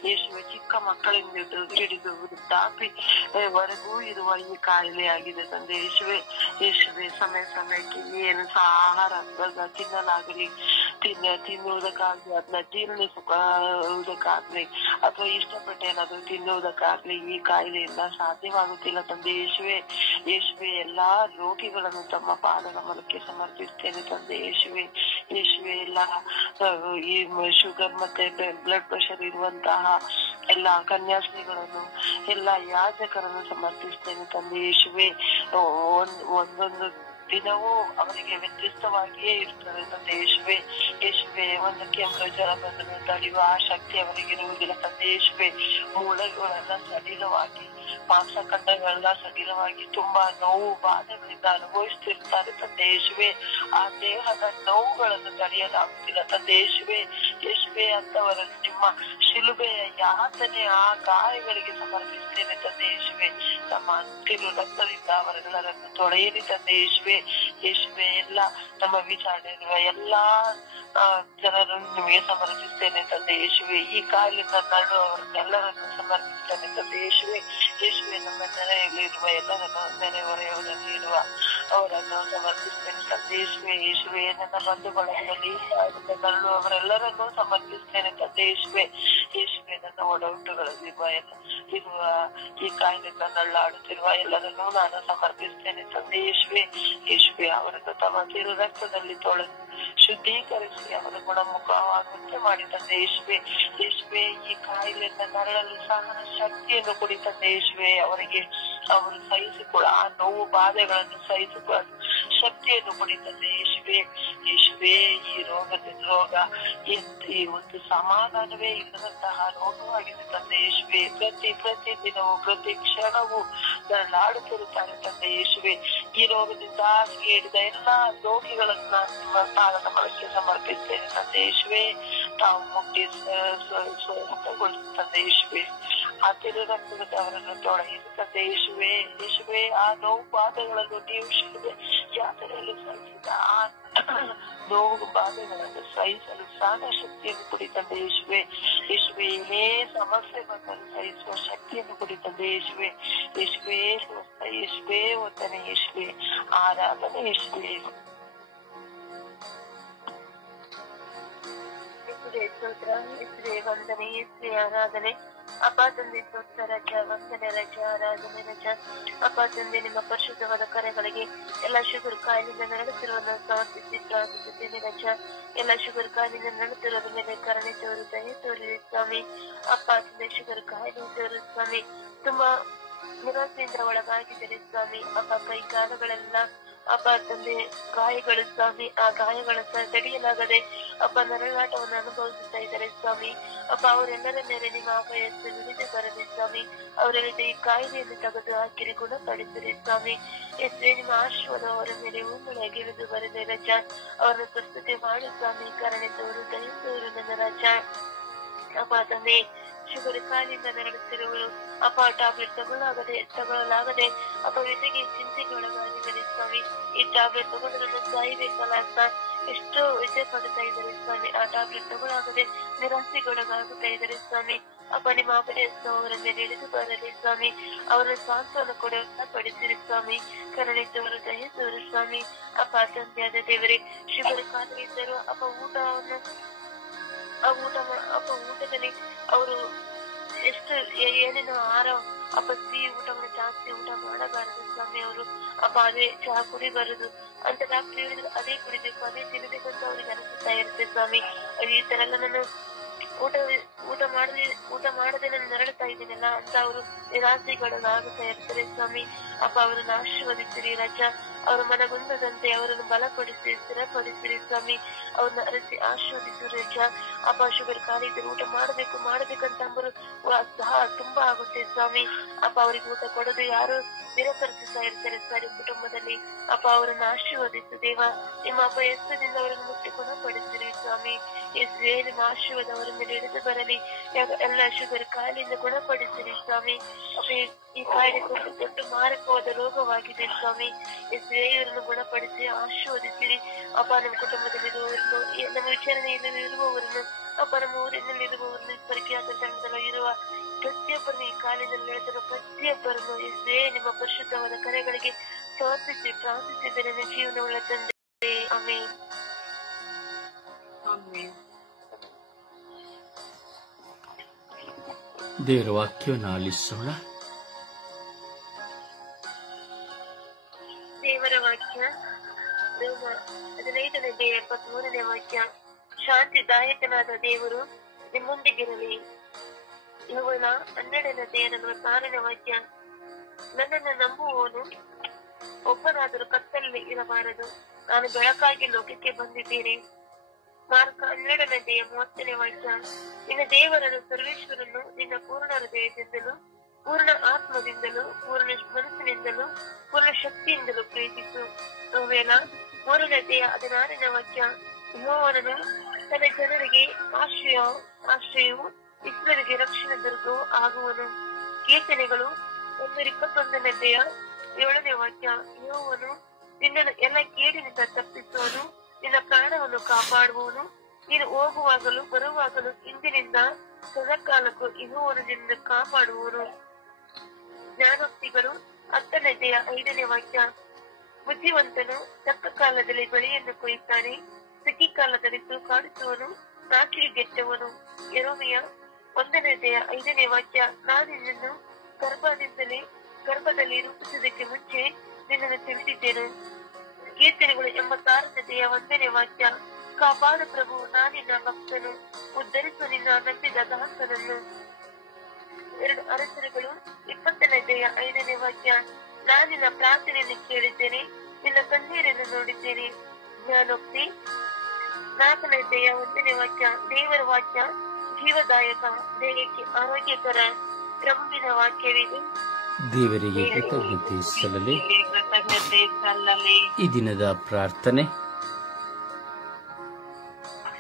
ಯೇಸುವೆ, ಚಿಕ್ಕ ಮಕ್ಕಳಿಂದ ಹಿಡಿದು ವೃದ್ಧಾಪಿ ವರೆಗೂ ಇರುವ ಈ ಕಾಯಿಲೆ ಆಗಿದೆ ತಂದೆ ಯೇಸುವೆ. ಯೇಸುವೆ, ಸಮಯಕ್ಕೆ ಏನು ಸಹ ಆಹಾರ ತಿನ್ನಲಾಗಲಿ, ತಿನ್ನುವುದಕ್ಕಾಗ್ಲಿ, ಅದನ್ನ ಜೀರ್ಣಿಸುವುದಕ್ಕಾಗ್ಲಿ ಅಥವಾ ಇಷ್ಟಪಟ್ಟು ಏನಾದ್ರು ತಿನ್ನುವುದಕ್ಕಾಗ್ಲಿ ಈ ಕಾಯಿಲೆಯಿಂದ ಸಾಧ್ಯವಾಗುತ್ತಿಲ್ಲ ತಂದೆ ಯೇಸುವೆ. ಯೇಸುವೆ, ಎಲ್ಲಾ ರೋಗಿಗಳನ್ನು ತಮ್ಮ ಪಾದದ ಮೂಲಕ್ಕೆ ಸಮರ್ಪಿಸ್ತೇನೆ ತಂದೆ ಯೇಸುವೆ. ಯೇಸುವೆ, ಎಲ್ಲಾ ಈ ಶುಗರ್ ಮತ್ತೆ ಬ್ಲಡ್ ಪ್ರೆಷರ್ ಇರುವಂತಹ ಎಲ್ಲಾ ಕನ್ಯಾಸ್ತ್ರೀಗಳನ್ನು, ಎಲ್ಲಾ ಯಾಜಕರನ್ನು ಸಮರ್ಪಿಸ್ತೇನೆ ತಂದೆ ಯೇಸುವೆ. ಒಂದೊಂದು ದಿನವೂ ಅವರಿಗೆ ವ್ಯತ್ಯಸ್ತವಾಗಿಯೇ ಇರ್ತದೆ ತಂದೆ ಯೇಸುವೆ. ಯೇಸುವೆ, ಒಂದು ಕೆಮ್ಮು ಜ್ವರ ಬಂದು ತಡೆಯುವ ಆ ಶಕ್ತಿ ಅವರಿಗಿರುವುದಿಲ್ಲ ತಂದೆ ಯೇಸುವೆ. ಮೂಳೆಗಳೆಲ್ಲ ಸಡಿಲವಾಗಿ, ಮಾಂಸಖಂಡಗಳೆಲ್ಲ ಸಡಿಲವಾಗಿ ತುಂಬಾ ನೋವು ಬಾಧೆಗಳಿಂದ ಅನುಭವಿಸುತ್ತಿರ್ತಾರೆ ತಂದೆ ಯೇಸುವೆ. ಆ ದೇಹದ ನೋವುಗಳನ್ನು ತಡೆಯಲಾಗುತ್ತಿಲ್ಲ ತಂದೆ ಯೇಸುವೆ. ಯೇಸುವೆ, ಅಂತವರನ್ನು ನಿಮ್ಮ ಶಿಲುಬೆಯ ಯಾತನೆ ಆ ಗಾಯಗಳಿಗೆ ಸಮರ್ಪಿಸ್ತೇನೆ ತಂದೆ ಯೇಸುವೆ. ನಮ್ಮ ಅಂತಿಮ ರಕ್ತದಿಂದ ಅವರೆಲ್ಲರನ್ನು ತೊಳೆಯಿರಿ ತಂದೆ ಯೇಸುವೆ. ಯೇಸುವೆ, ಎಲ್ಲ ನಮ್ಮ ವಿಚಾರಣೆ ಇರುವ ಎಲ್ಲಾ ಜನರನ್ನು ನಿಮಗೆ ಸಮರ್ಪಿಸ್ತೇನೆ ತಂದೆ ಯೇಸುವೆ. ಈ ಕಾಯಿಲೆಯಿಂದ ನರಳುವವರನ್ನೆಲ್ಲರನ್ನು ಸಮರ್ಪಿಸ್ತೇನೆ ತಂದೆ ಯೇಸುವೆ. ಯೇಸುವೆ, ನಮ್ಮ ನೆರೆಯಲ್ಲಿರುವ ಎಲ್ಲರನ್ನು, ನೆರೆಹೊರೆಯವರಲ್ಲಿರುವ ಅವರನ್ನು ಸಮರ್ಪಿಸ್ತೇನೆ ತಂದೆ ಯೇಸುವೆ. ಯೇಸುವೆ, ನನ್ನ ಬಂಧು ಬಳಗದಲ್ಲಿ ನರಳುವವರೆಲ್ಲರನ್ನು ಸಮರ್ಪಿಸ್ತೇನೆ ತಂದೆ ಯೇಸುವೆ. ಯೇಸುವೆ, ನನ್ನ ಒಡಹುಟ್ಟುಗಳಲ್ಲಿರುವ ಇರುವ ಈ ಕಾಯಿಲೆಯಿಂದ ನರಳಾಡುತ್ತಿರುವ ಎಲ್ಲರನ್ನೂ ನಾನು ಸಮರ್ಪಿಸ್ತೇನೆ ತಂದೆ ಯೇಸುವೆ. ಯೇಸುವೆ, ಅವರನ್ನು ತಮ್ಮ ತಿರು ರಕ್ತದಲ್ಲಿ ತೊಳೆದು ಶುದ್ಧೀಕರಿಸಿ ಅವರ ಗುಣಮುಖವಾಗುವಂತೆ ಮಾಡಿ ತಂದೆ ಯೇಸುವೆ. ಯೇಸುವೆ, ಈ ಕಾಯಿಲೆಯಿಂದ ನರಳಲು ಸಹನ ಶಕ್ತಿಯನ್ನು ಕೊಡಿ ತಂದೆ ಯೇಸುವೆ. ಅವರಿಗೆ ಅವರು ಸಹಿಸಿಕೊಳ್ಳ ಆ ನೋವು ಬಾಧೆಗಳನ್ನು ಸಹಿಸಿಕೊಳ್ಳ ಶಕ್ತಿಯನ್ನು ಕೊಡಿ ತಂದೆ ಯೇಸುವೆ. ಯೇಸುವೆ, ಈ ರೋಗ ಈ ಒಂದು ಸಮಾಧಾನವೇ ಇಲ್ಲದಂತಹ ರೋಗವಾಗಿದೆ ತಂದೆ ಯೇಸುವೆ. ಪ್ರತಿ ದಿನವೂ ಪ್ರತಿ ಕ್ಷಣವೂ ನರಳಾಡುತ್ತಿರುತ್ತಾರೆ ತಂದೆ ಯೇಸುವೆ. ಈ ರೋಗದಿಂದ ಹಾಸಿಗೆ ಹಿಡಿದ ಎಲ್ಲಾ ರೋಗಿಗಳನ್ನ ನಿಮ್ಮ ಪಾದದ ಬಳಕೆ ಸಮರ್ಪಿಸ್ತೇನೆ ತಂದೆ ಯೇಸುವೆ. ತಾವು ಮುಟ್ಟಿ ಮುಖಗೊಳಿಸಿ ತಂದೆ ಯೇಸುವೆ. ಆ ತಿರುರಕ್ತದ ಅವರನ್ನು ತೊಳೆಯಿರಿ ತಂದೆ ಯೇಸುವೆ. ಯೇಸುವೆ, ಆ ನೋವು ಬಾಧೆಗಳನ್ನು ನೀವು ಶಿಲುಬೆ ಯಾತ್ರೆಯಲ್ಲಿ ಸಹಿಸಿದ ಆ ನೋವು ಬಾಧೆಗಳನ್ನು ಸಹಿಸಲು ಸಹನ ಶಕ್ತಿಯನ್ನು ಕೊಡಿ ತಂದೆ ಯೇಸುವೆ. ಯೇಸುವೆ, ಏನೇ ಸಮಸ್ಯೆ ಬಂದರೂ ಸಹಿಸುವ ಶಕ್ತಿಯನ್ನು ಕೊಡಿ ತಂದೆ ಯೇಸುವೆ. ಯೇಸುವೆ, ಯೇಸುವೆ, ವಂದನೆ ಯೇಸುವೆ, ಆರಾಧನೆ ಯೇಸುವೆ. ಸ್ತೋತ್ರ ಯೇಸುವೆ, ವಂದನೆ ಯೇಸುವೆ, ಆರಾಧನೆ. ಅಪ್ಪ ತಂದೆ, ಸ್ತೋತ್ರ ರಜ, ವಂದನೆ ರಜ, ಆರಾಧನೆ ರಜ. ಅಪ್ಪ ತಂದೆ, ನಿಮ್ಮ ಪರಿಶುದ್ಧವಾದ ಕರೆಗಳಿಗೆ ಎಲ್ಲ ಶುಗರ್ ಕಾಯಿಲೆಯಿಂದ ನರಳುತ್ತಿರುವುದನ್ನು ಸಮರ್ಪಿಸಿ ಪ್ರಾರ್ಥಿಸುತ್ತೇನೆ ರಜ. ಎಲ್ಲ ಶುಗರ್ ಕಾಯಿಲೆಯಿಂದ ನರಳುತ್ತಿರೋದ್ರ ಮೇಲೆ ಕರುಣೆ ತೋರು, ದಯೆ ತೋರಿರಿ ಸ್ವಾಮಿ. ಅಪ್ಪ ತಂದೆ, ಶುಗರ್ ಕಾಯಿಲೆ ತೋರು ಸ್ವಾಮಿ. ತುಂಬಾ ನಿರಾಸೆಯಿಂದ ಒಳಗಾಗಿದ್ದಾರೆ ಸ್ವಾಮಿ. ಅಪ್ಪ ಕೈ ಕಾಲುಗಳೆಲ್ಲ ಅಪ್ಪ ತಂದೆ ಗಾಯಗಳು ಸ್ವಾಮಿ. ಆ ಗಾಯಗಳ ತಡೆಯಲಾಗದೆ ಅಪ್ಪ ನರಳಾಟವನ್ನು ಅನುಭವಿಸುತ್ತಾ ಇದ್ದಾರೆ ಸ್ವಾಮಿ. ಅಪ್ಪ ಅವರೆಲ್ಲರ ಮೇಲೆ ನಿಮ್ಮ ಅಭಯಸ್ಸು ನುಡಿದು ಬರಲಿ ಸ್ವಾಮಿ. ಅವರೆಲ್ಲದೆ ಈ ಕಾಯಿಲೆಯನ್ನು ತೆಗೆದು ಹಾಕಿರಿ, ಗುಣಪಡಿಸಿರಿ ಸ್ವಾಮಿ. ಎಷ್ಟೇ ನಿಮ್ಮ ಆಶೀರ್ವಾದ ಅವರ ಮೇಲೆ ಉಮ್ಮಳೆಯಾಗಿ ಇಳಿದು ಬರಲಿ ರಜ. ಅವರನ್ನು ಸ್ವಸ್ಥತೆ ಮಾಡಿ ಸ್ವಾಮಿ. ಕರುಣೆ ತೋರು, ದಯೆ ತೋರು ನನ್ನ ರಜ. ಅಪ್ಪ ತಂದೆ, ಶುಗರ್ ಕಾಯಿಲೆಯಿಂದ ನರಳುತ್ತಿರುವರು ಅಪ್ಪ ಟ್ಯಾಬ್ಲೆಟ್ ತಗೊಳ್ಳಲಾಗದೆ ಅಪ್ಪ ಜೊತೆಗೆ ಚಿಂತೆಗೆ ಒಳಗಾಗಿದ್ದಾರೆ ಸ್ವಾಮಿ. ಈ ಟ್ಯಾಬ್ಲೆಟ್ ತಗೊಂಡ್ರನ್ನು ಸಾಯ್ಬೇಕಲ್ಲ ಅಂತ ಎಷ್ಟೋ ವಿಷಯ ಪಡ್ತಾ ಇದ್ದಾರೆ ಸ್ವಾಮಿ. ಆ ಟ್ಯಾಬ್ಲೆಟ್ ತಗೊಳ್ಳಾಗದೆ ನಿರಾಸೆಗೊಳಗಾಗುತ್ತಾ ಇದ್ದಾರೆ ಸ್ವಾಮಿ. ಅಪ್ಪ ನಿಮ್ಮ ಅಭಯಸ್ಸು ಅವರ ಮೇಲೆ ಇಳಿದು ಬರಲಿ ಸ್ವಾಮಿ. ಅವರ ಸ್ವಾಂತವನ್ನು ಕೊಡುವಂತ ಪಡಿಸಿರಿ ಸ್ವಾಮಿ. ಕರುಣೆ ತೋರು, ದಯೆ ತೋರು ಸ್ವಾಮಿ. ಅಪ್ಪ ತಂದೆಯಾದ ದೇವರೇ, ಶುಗರ್ ಕಾಯಿಲೆ ಇದ್ದರು ಅಪ್ಪ ಊಟದಲ್ಲಿ ಅವರು ಎಷ್ಟು ಏನೇನು ಆಹಾರ ಅಪ್ಪ ಸಿಹಿ ಊಟವನ್ನು ಜಾಸ್ತಿ ಊಟ ಮಾಡಬಾರದು ಸ್ವಾಮಿ. ಅವರು ಅಪ್ಪ ಅದೇ ಚಹಾ ಕುಡಿಬಾರದು ಅಂತ ಡಾಕ್ಟರ್ ಹೇಳಿದ್ರು, ಅದೇ ಕುಡಿಬೇಕು, ಅದೇ ತಿನ್ನಬೇಕು ಅಂತ ಅವ್ರಿಗೆ ಅನಿಸುತ್ತಾ ಇರುತ್ತೆ ಸ್ವಾಮಿ. ಈ ತರ ಎಲ್ಲ ನಾನು ಊಟ ಮಾಡದೆ ನಾನು ನರಳುತ್ತಾ ಇದ್ದೀನಲ್ಲ ಅಂತ ಅವರು ನಿರಾಸೆಗೊಳಗಾಗುತ್ತಾ ಇರ್ತಾರೆ ಸ್ವಾಮಿ. ಅಪ್ಪ ಅವರನ್ನು ಆಶೀರ್ವದಿಸಿರಿ ರಜ. ಅವರು ಮನಗುಂದದಂತೆ ಅವರನ್ನು ಬಲಪಡಿಸಿ ಸ್ಥಿರಪಡಿಸಿರಿ ಸ್ವಾಮಿ. ಅವ್ರನ್ನ ಅರಸಿ ಆಶೀರ್ವದಿಸಿ ರಜ. ಅಪ್ಪ ಶುಗರ್ ಖಾಲಿ ಇದ್ದರೆ ಊಟ ಮಾಡಬೇಕಂತ ಅಂಬರು ಸಹ ತುಂಬಾ ಆಗುತ್ತೆ ಸ್ವಾಮಿ. ಅಪ್ಪ ಅವ್ರಿಗೆ ಊಟ ಕೊಡೋದು ಯಾರು ನಿರಾಕರಿಸುತ್ತಾ ಇರ್ತಾರೆ ಸರಿ ಕುಟುಂಬದಲ್ಲಿ. ಅಪ್ಪ ಅವರನ್ನು ಆಶೀರ್ವದಿಸು ದೇವ. ನಿಮ್ಮ ಅಪ್ಪ ಎಷ್ಟದಿಂದ ಅವರನ್ನು ಮುಟ್ಟಿಕೊಂಡು ಪಡಿಸಿರಿ ಸ್ವಾಮಿ. ಎಷ್ಟೇ ನಿಮ್ಮ ಆಶೀರ್ವಾದ ಅವರ ಮೇಲೆ ಇಳಿದು ಬರಲಿ. ಎಲ್ಲ ಶುಗರ್ ಕಾಯಿಲೆಯಿಂದ ಗುಣಪಡಿಸಿರಿ ಸ್ವಾಮಿ. ಅಪ್ಪ ಈ ಕಾಯಿಲೆ ದೊಡ್ಡ ಮಾರಕವಾದ ರೋಗವಾಗಿದೆ ಸ್ವಾಮಿ. ಯೇಸುವೆ ಇವರನ್ನು ಗುಣಪಡಿಸಿ ಆಶೀರ್ವದಿಸಿರಿ ಅಪ್ಪ. ನಮ್ಮ ಕುಟುಂಬದಲ್ಲಿರುವವರನ್ನು, ನಮ್ಮ ವಿಚಾರಣೆಯಲ್ಲಿ ಇರುವವರನ್ನು ಅಪ್ಪ, ನಮ್ಮ ಊರಿನಲ್ಲಿರುವವರನ್ನು, ಸ್ವರ್ಗೀಯ ತಂಡದಲ್ಲಿ ಇರುವ ಪ್ರತಿಯೊಬ್ಬರನ್ನು, ಈ ಕಾಲಿನಲ್ಲಿ ನಡೆದಿರುವ ಪ್ರತಿಯೊಬ್ಬರನ್ನು ಯೇಸುವೆ ನಿಮ್ಮ ಪರಿಶುದ್ಧವಾದ ಕರೆಗಳಿಗೆ ಸಮರ್ಪಿಸಿ ಪ್ರಾರ್ಥಿಸಿದರೆ ನನ್ನ ಜೀವನವುಳ್ಳ ತಂದೆ. ಆಮೆನ್. ದೇವರ ವಾಕ್ಯವನ್ನು ಆಲಿಸೋಣ. ದೇವರ ವಾಕ್ಯ ರೋಮ 15:73 ವಾಕ್ಯ. ಶಾಂತಿದಾಯಕನಾದ ದೇವರು ನಿಮ್ಮೊಂದಿಗಿರಲಿ. ಯೆಹೋವನ 12:46 ವಾಕ್ಯ. ನನ್ನನ್ನು ನಂಬುವವನು ಒಬ್ಬನಾದರೂ ಕತ್ತಲಲ್ಲಿ ಇರಬಾರದು, ನಾನು ಬೆಳಕಾಗಿ ಲೋಕಕ್ಕೆ ಬಂದಿದ್ದೇನೆ. ಮಾರ್ಕ 12:30 ವಾಕ್ಯ. ನಿನ್ನ ದೇವರನ್ನು ಸರ್ವೇಶ್ವರನ್ನು ನಿನ್ನ ಪೂರ್ಣ ಹೃದಯದಿಂದಲೂ, ಪೂರ್ಣ ಆತ್ಮದಿಂದಲೂ, ಪೂರ್ಣ ಮನಸ್ಸಿನಿಂದಲೂ, ಪೂರ್ಣ ಶಕ್ತಿಯಿಂದಲೂ ಪ್ರೀತಿಸು. ಯೋವೇಲ 3:16 ವಾಕ್ಯ. ಯೆಹೋವನು ತನ್ನ ಜನರಿಗೆ ಆಶ್ರಯವು, ಇಸ್ರಾಯೇಲಿಗೆ ರಕ್ಷಣೆ ದುರ್ಗವೂ ಆಗುವನು. ಕೀರ್ತನೆಗಳು 121:7 ವಾಕ್ಯ. ಯೆಹೋವನು ನಿನ್ನನ್ನು ಎಲ್ಲ ಕೇಡಿನಿಂದ ತಪ್ಪಿಸುವನು, ನಿನ್ನ ಪ್ರಾಣವನ್ನು ಕಾಪಾಡುವವನು. ನೀನು ಹೋಗುವಾಗಲೂ ಬರುವಾಗಲೂ ಇಂದಿನಿಂದ ಸದಾಕಾಲಕ್ಕೂ ಯೆಹೋವನು ನಿನ್ನನ್ನು ಕಾಪಾಡುವನು. ಜ್ಞಾನೋಕ್ತಿಗಳು 10:5 ವಾಕ್ಯ. ಬುದ್ಧಿವಂತನು ತಕ್ಕ ಕಾಲದಲ್ಲಿ ಬೆಳೆಯನ್ನು ಕೊಯ್ಯುತ್ತಾನೆ, ಸಿಕ್ಕಿ ಕಾಲದಲ್ಲಿ ತೂಕಾಡಿಸುವನು, ನಾಚಿಕೆಗೆಟ್ಟವನು. ಯೆರೆಮೀಯ 1:5 ವಾಕ್ಯ. ನಾನು ನಿನ್ನನ್ನು ಗರ್ಭದಲ್ಲಿ ರೂಪಿಸುವುದಕ್ಕೆ ಮುಂಚೆ ನಿನ್ನನ್ನು ತಿಳಿಸಿದ್ದೇನೆ. ಕೀರ್ತನೆಗಳು 86:1 ವಾಕ್ಯ. ಕಾಪಾಡು ಪ್ರಭು, ನಾನಿನ್ನ ಭಕ್ತನು, ಉದ್ಧರಿಸು ನಿನ್ನ ನಂಬಿದ ದಾಸನನ್ನು. 2 ಅರಸರುಗಳು 20:5 ವಾಕ್ಯ. ನಾನಿನ್ನ ಪ್ರಾರ್ಥನೆಯನ್ನು ಕೇಳಿದ್ದೇನೆ, ನಿನ್ನ ಕಣ್ಣೀರನ್ನು ನೋಡಿದ್ದೇನೆ. ಜ್ಞಾನೋಕ್ತಿ 4:1 ವಾಕ್ಯ. ದೇವರ ವಾಕ್ಯ ಜೀವದಾಯಕ, ದೇಹಕ್ಕೆ ಆರೋಗ್ಯಕರ. ಪ್ರಭುವಿನ ವಾಕ್ಯವಿದೆ. ದೇವರಿಗೆ ಕೃತಜ್ಞತೆ ಸಲ್ಲಲಿ. ಈ ದಿನದ ಪ್ರಾರ್ಥನೆ.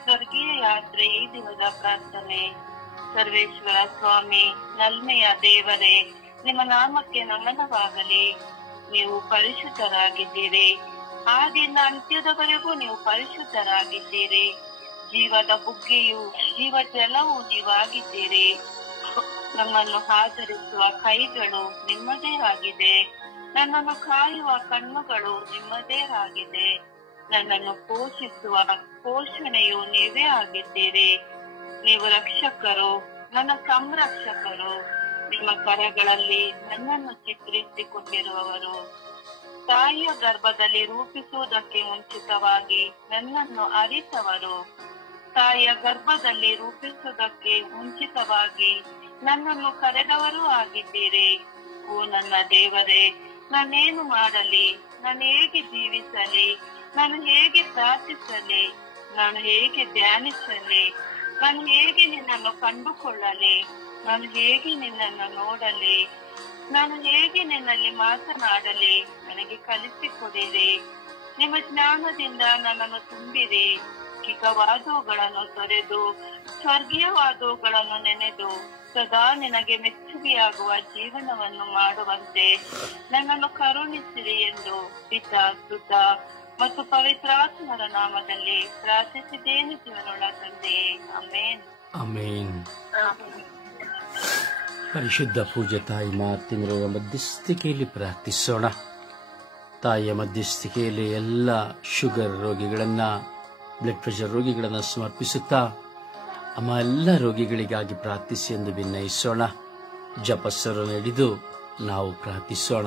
ಸ್ವರ್ಗೀಯ ಯಾತ್ರೆ ಈ ದಿನದ ಪ್ರಾರ್ಥನೆ. ಸರ್ವೇಶ್ವರ ಸ್ವಾಮಿ, ನಲ್ಮೆಯ ದೇವರೇ, ನಿಮ್ಮ ನಾಮಕ್ಕೆ ನಮನವಾಗಲಿ. ನೀವು ಪರಿಶುದ್ಧರಾಗಿದ್ದೀರಿ, ಆದಿಯಿಂದ ಅಂತ್ಯದವರೆಗೂ ನೀವು ಪರಿಶುದ್ಧರಾಗಿದ್ದೀರಿ. ಜೀವದ ಬುಗ್ಗೆಯು, ಜೀವ ಜಲವೂ ನೀವಾಗಿದ್ದೀರಿ. ನಮ್ಮನ್ನು ಆಧರಿಸುವ ಕೈಗಳು ನಿಮ್ಮದೇ ಆಗಿದೆ, ನನ್ನನ್ನು ಕಾಯುವ ಕಣ್ಣುಗಳು ನಿಮ್ಮದೇ ಆಗಿದೆ. ನನ್ನನ್ನು ಪೋಷಿಸುವ ಪೋಷಣೆಯು ನೀವೇ ಆಗಿದ್ದೀರಿ. ನೀವು ರಕ್ಷಕರು, ನನ್ನ ಸಂರಕ್ಷಕರು. ನಿಮ್ಮ ಕರಗಳಲ್ಲಿ ನನ್ನನ್ನು ಚಿತ್ರಿಸಿಕೊಂಡಿರುವವರು. ತಾಯಿಯ ಗರ್ಭದಲ್ಲಿ ರೂಪಿಸುವುದಕ್ಕೆ ಮುಂಚಿತವಾಗಿ ನನ್ನನ್ನು ಅರಿತವರು. ತಾಯಿಯ ಗರ್ಭದಲ್ಲಿ ರೂಪಿಸುವುದಕ್ಕೆ ಮುಂಚಿತವಾಗಿ ನನ್ನನ್ನು ಕರೆದವರೂ ಆಗಿದ್ದೀರಿ. ಓ ನನ್ನ ದೇವರೇ, ನಾನೇನು ಮಾಡಲಿ? ನಾನು ಹೇಗೆ ಜೀವಿಸಲಿ? ನಾನು ಹೇಗೆ ಪ್ರಾರ್ಥಿಸಲಿ? ನಾನು ಹೇಗೆ ಧ್ಯಾನಿಸಲಿ? ನಾನು ಹೇಗೆ ನಿನ್ನನ್ನು ಕಂಡುಕೊಳ್ಳಲಿ? ನಾನು ಹೇಗೆ ನಿನ್ನನ್ನು ನೋಡಲಿ? ನಾನು ಹೇಗೆ ನಿನ್ನಲ್ಲಿ ಮಾತನಾಡಲಿ? ನನಗೆ ಕಲಿಸಿಕೊಡಿರಿ. ನಿಮ್ಮ ಜ್ಞಾನದಿಂದ ನನ್ನನ್ನು ತುಂಬಿರಿ. ಚಿಕ್ಕವಾದವುಗಳನ್ನು ತೊರೆದು ಸ್ವರ್ಗೀಯವಾದವುಗಳನ್ನು ನೆನೆದು ಸದಾ ನಿನಗೆ ಮೆಚ್ಚುಗೆಯಾಗುವ ಜೀವನವನ್ನು ಮಾಡುವಂತೆ ನನ್ನನ್ನು ಕರುಣಿಸಿರಿ ಎಂದು ಪಿತಾ, ಸುತ ಮತ್ತು ಪವಿತ್ರಾತ್ಮರ ನಾಮದಲ್ಲಿ ಪ್ರಾರ್ಥಿಸಿದ್ದೇನೆ ಜೀವನವುಳ್ಳ ತಂದೆಯೇ. ಆಮೇನ್. ಆಮೇನ್. ಪರಿಶುದ್ಧ ಪೂಜೆ ತಾಯಿ ಮಾರ್ತಿಮರ ಮಧ್ಯಸ್ಥಿಕೆಯಲ್ಲಿ ಪ್ರಾರ್ಥಿಸೋಣ. ತಾಯಿಯ ಮಧ್ಯಸ್ಥಿಕೆಯಲ್ಲಿ ಎಲ್ಲ ಶುಗರ್ ರೋಗಿಗಳನ್ನ, ಬ್ಲಡ್ ಪ್ರೆಷರ್ ರೋಗಿಗಳನ್ನು ಸಮರ್ಪಿಸುತ್ತಾ ಅಮ್ಮ ಎಲ್ಲ ರೋಗಿಗಳಿಗಾಗಿ ಪ್ರಾರ್ಥಿಸಿ ಎಂದು ವಿನಯಿಸೋಣ. ಜಪಸ್ವರನ್ನು ಹಿಡಿದು ನಾವು ಪ್ರಾರ್ಥಿಸೋಣ.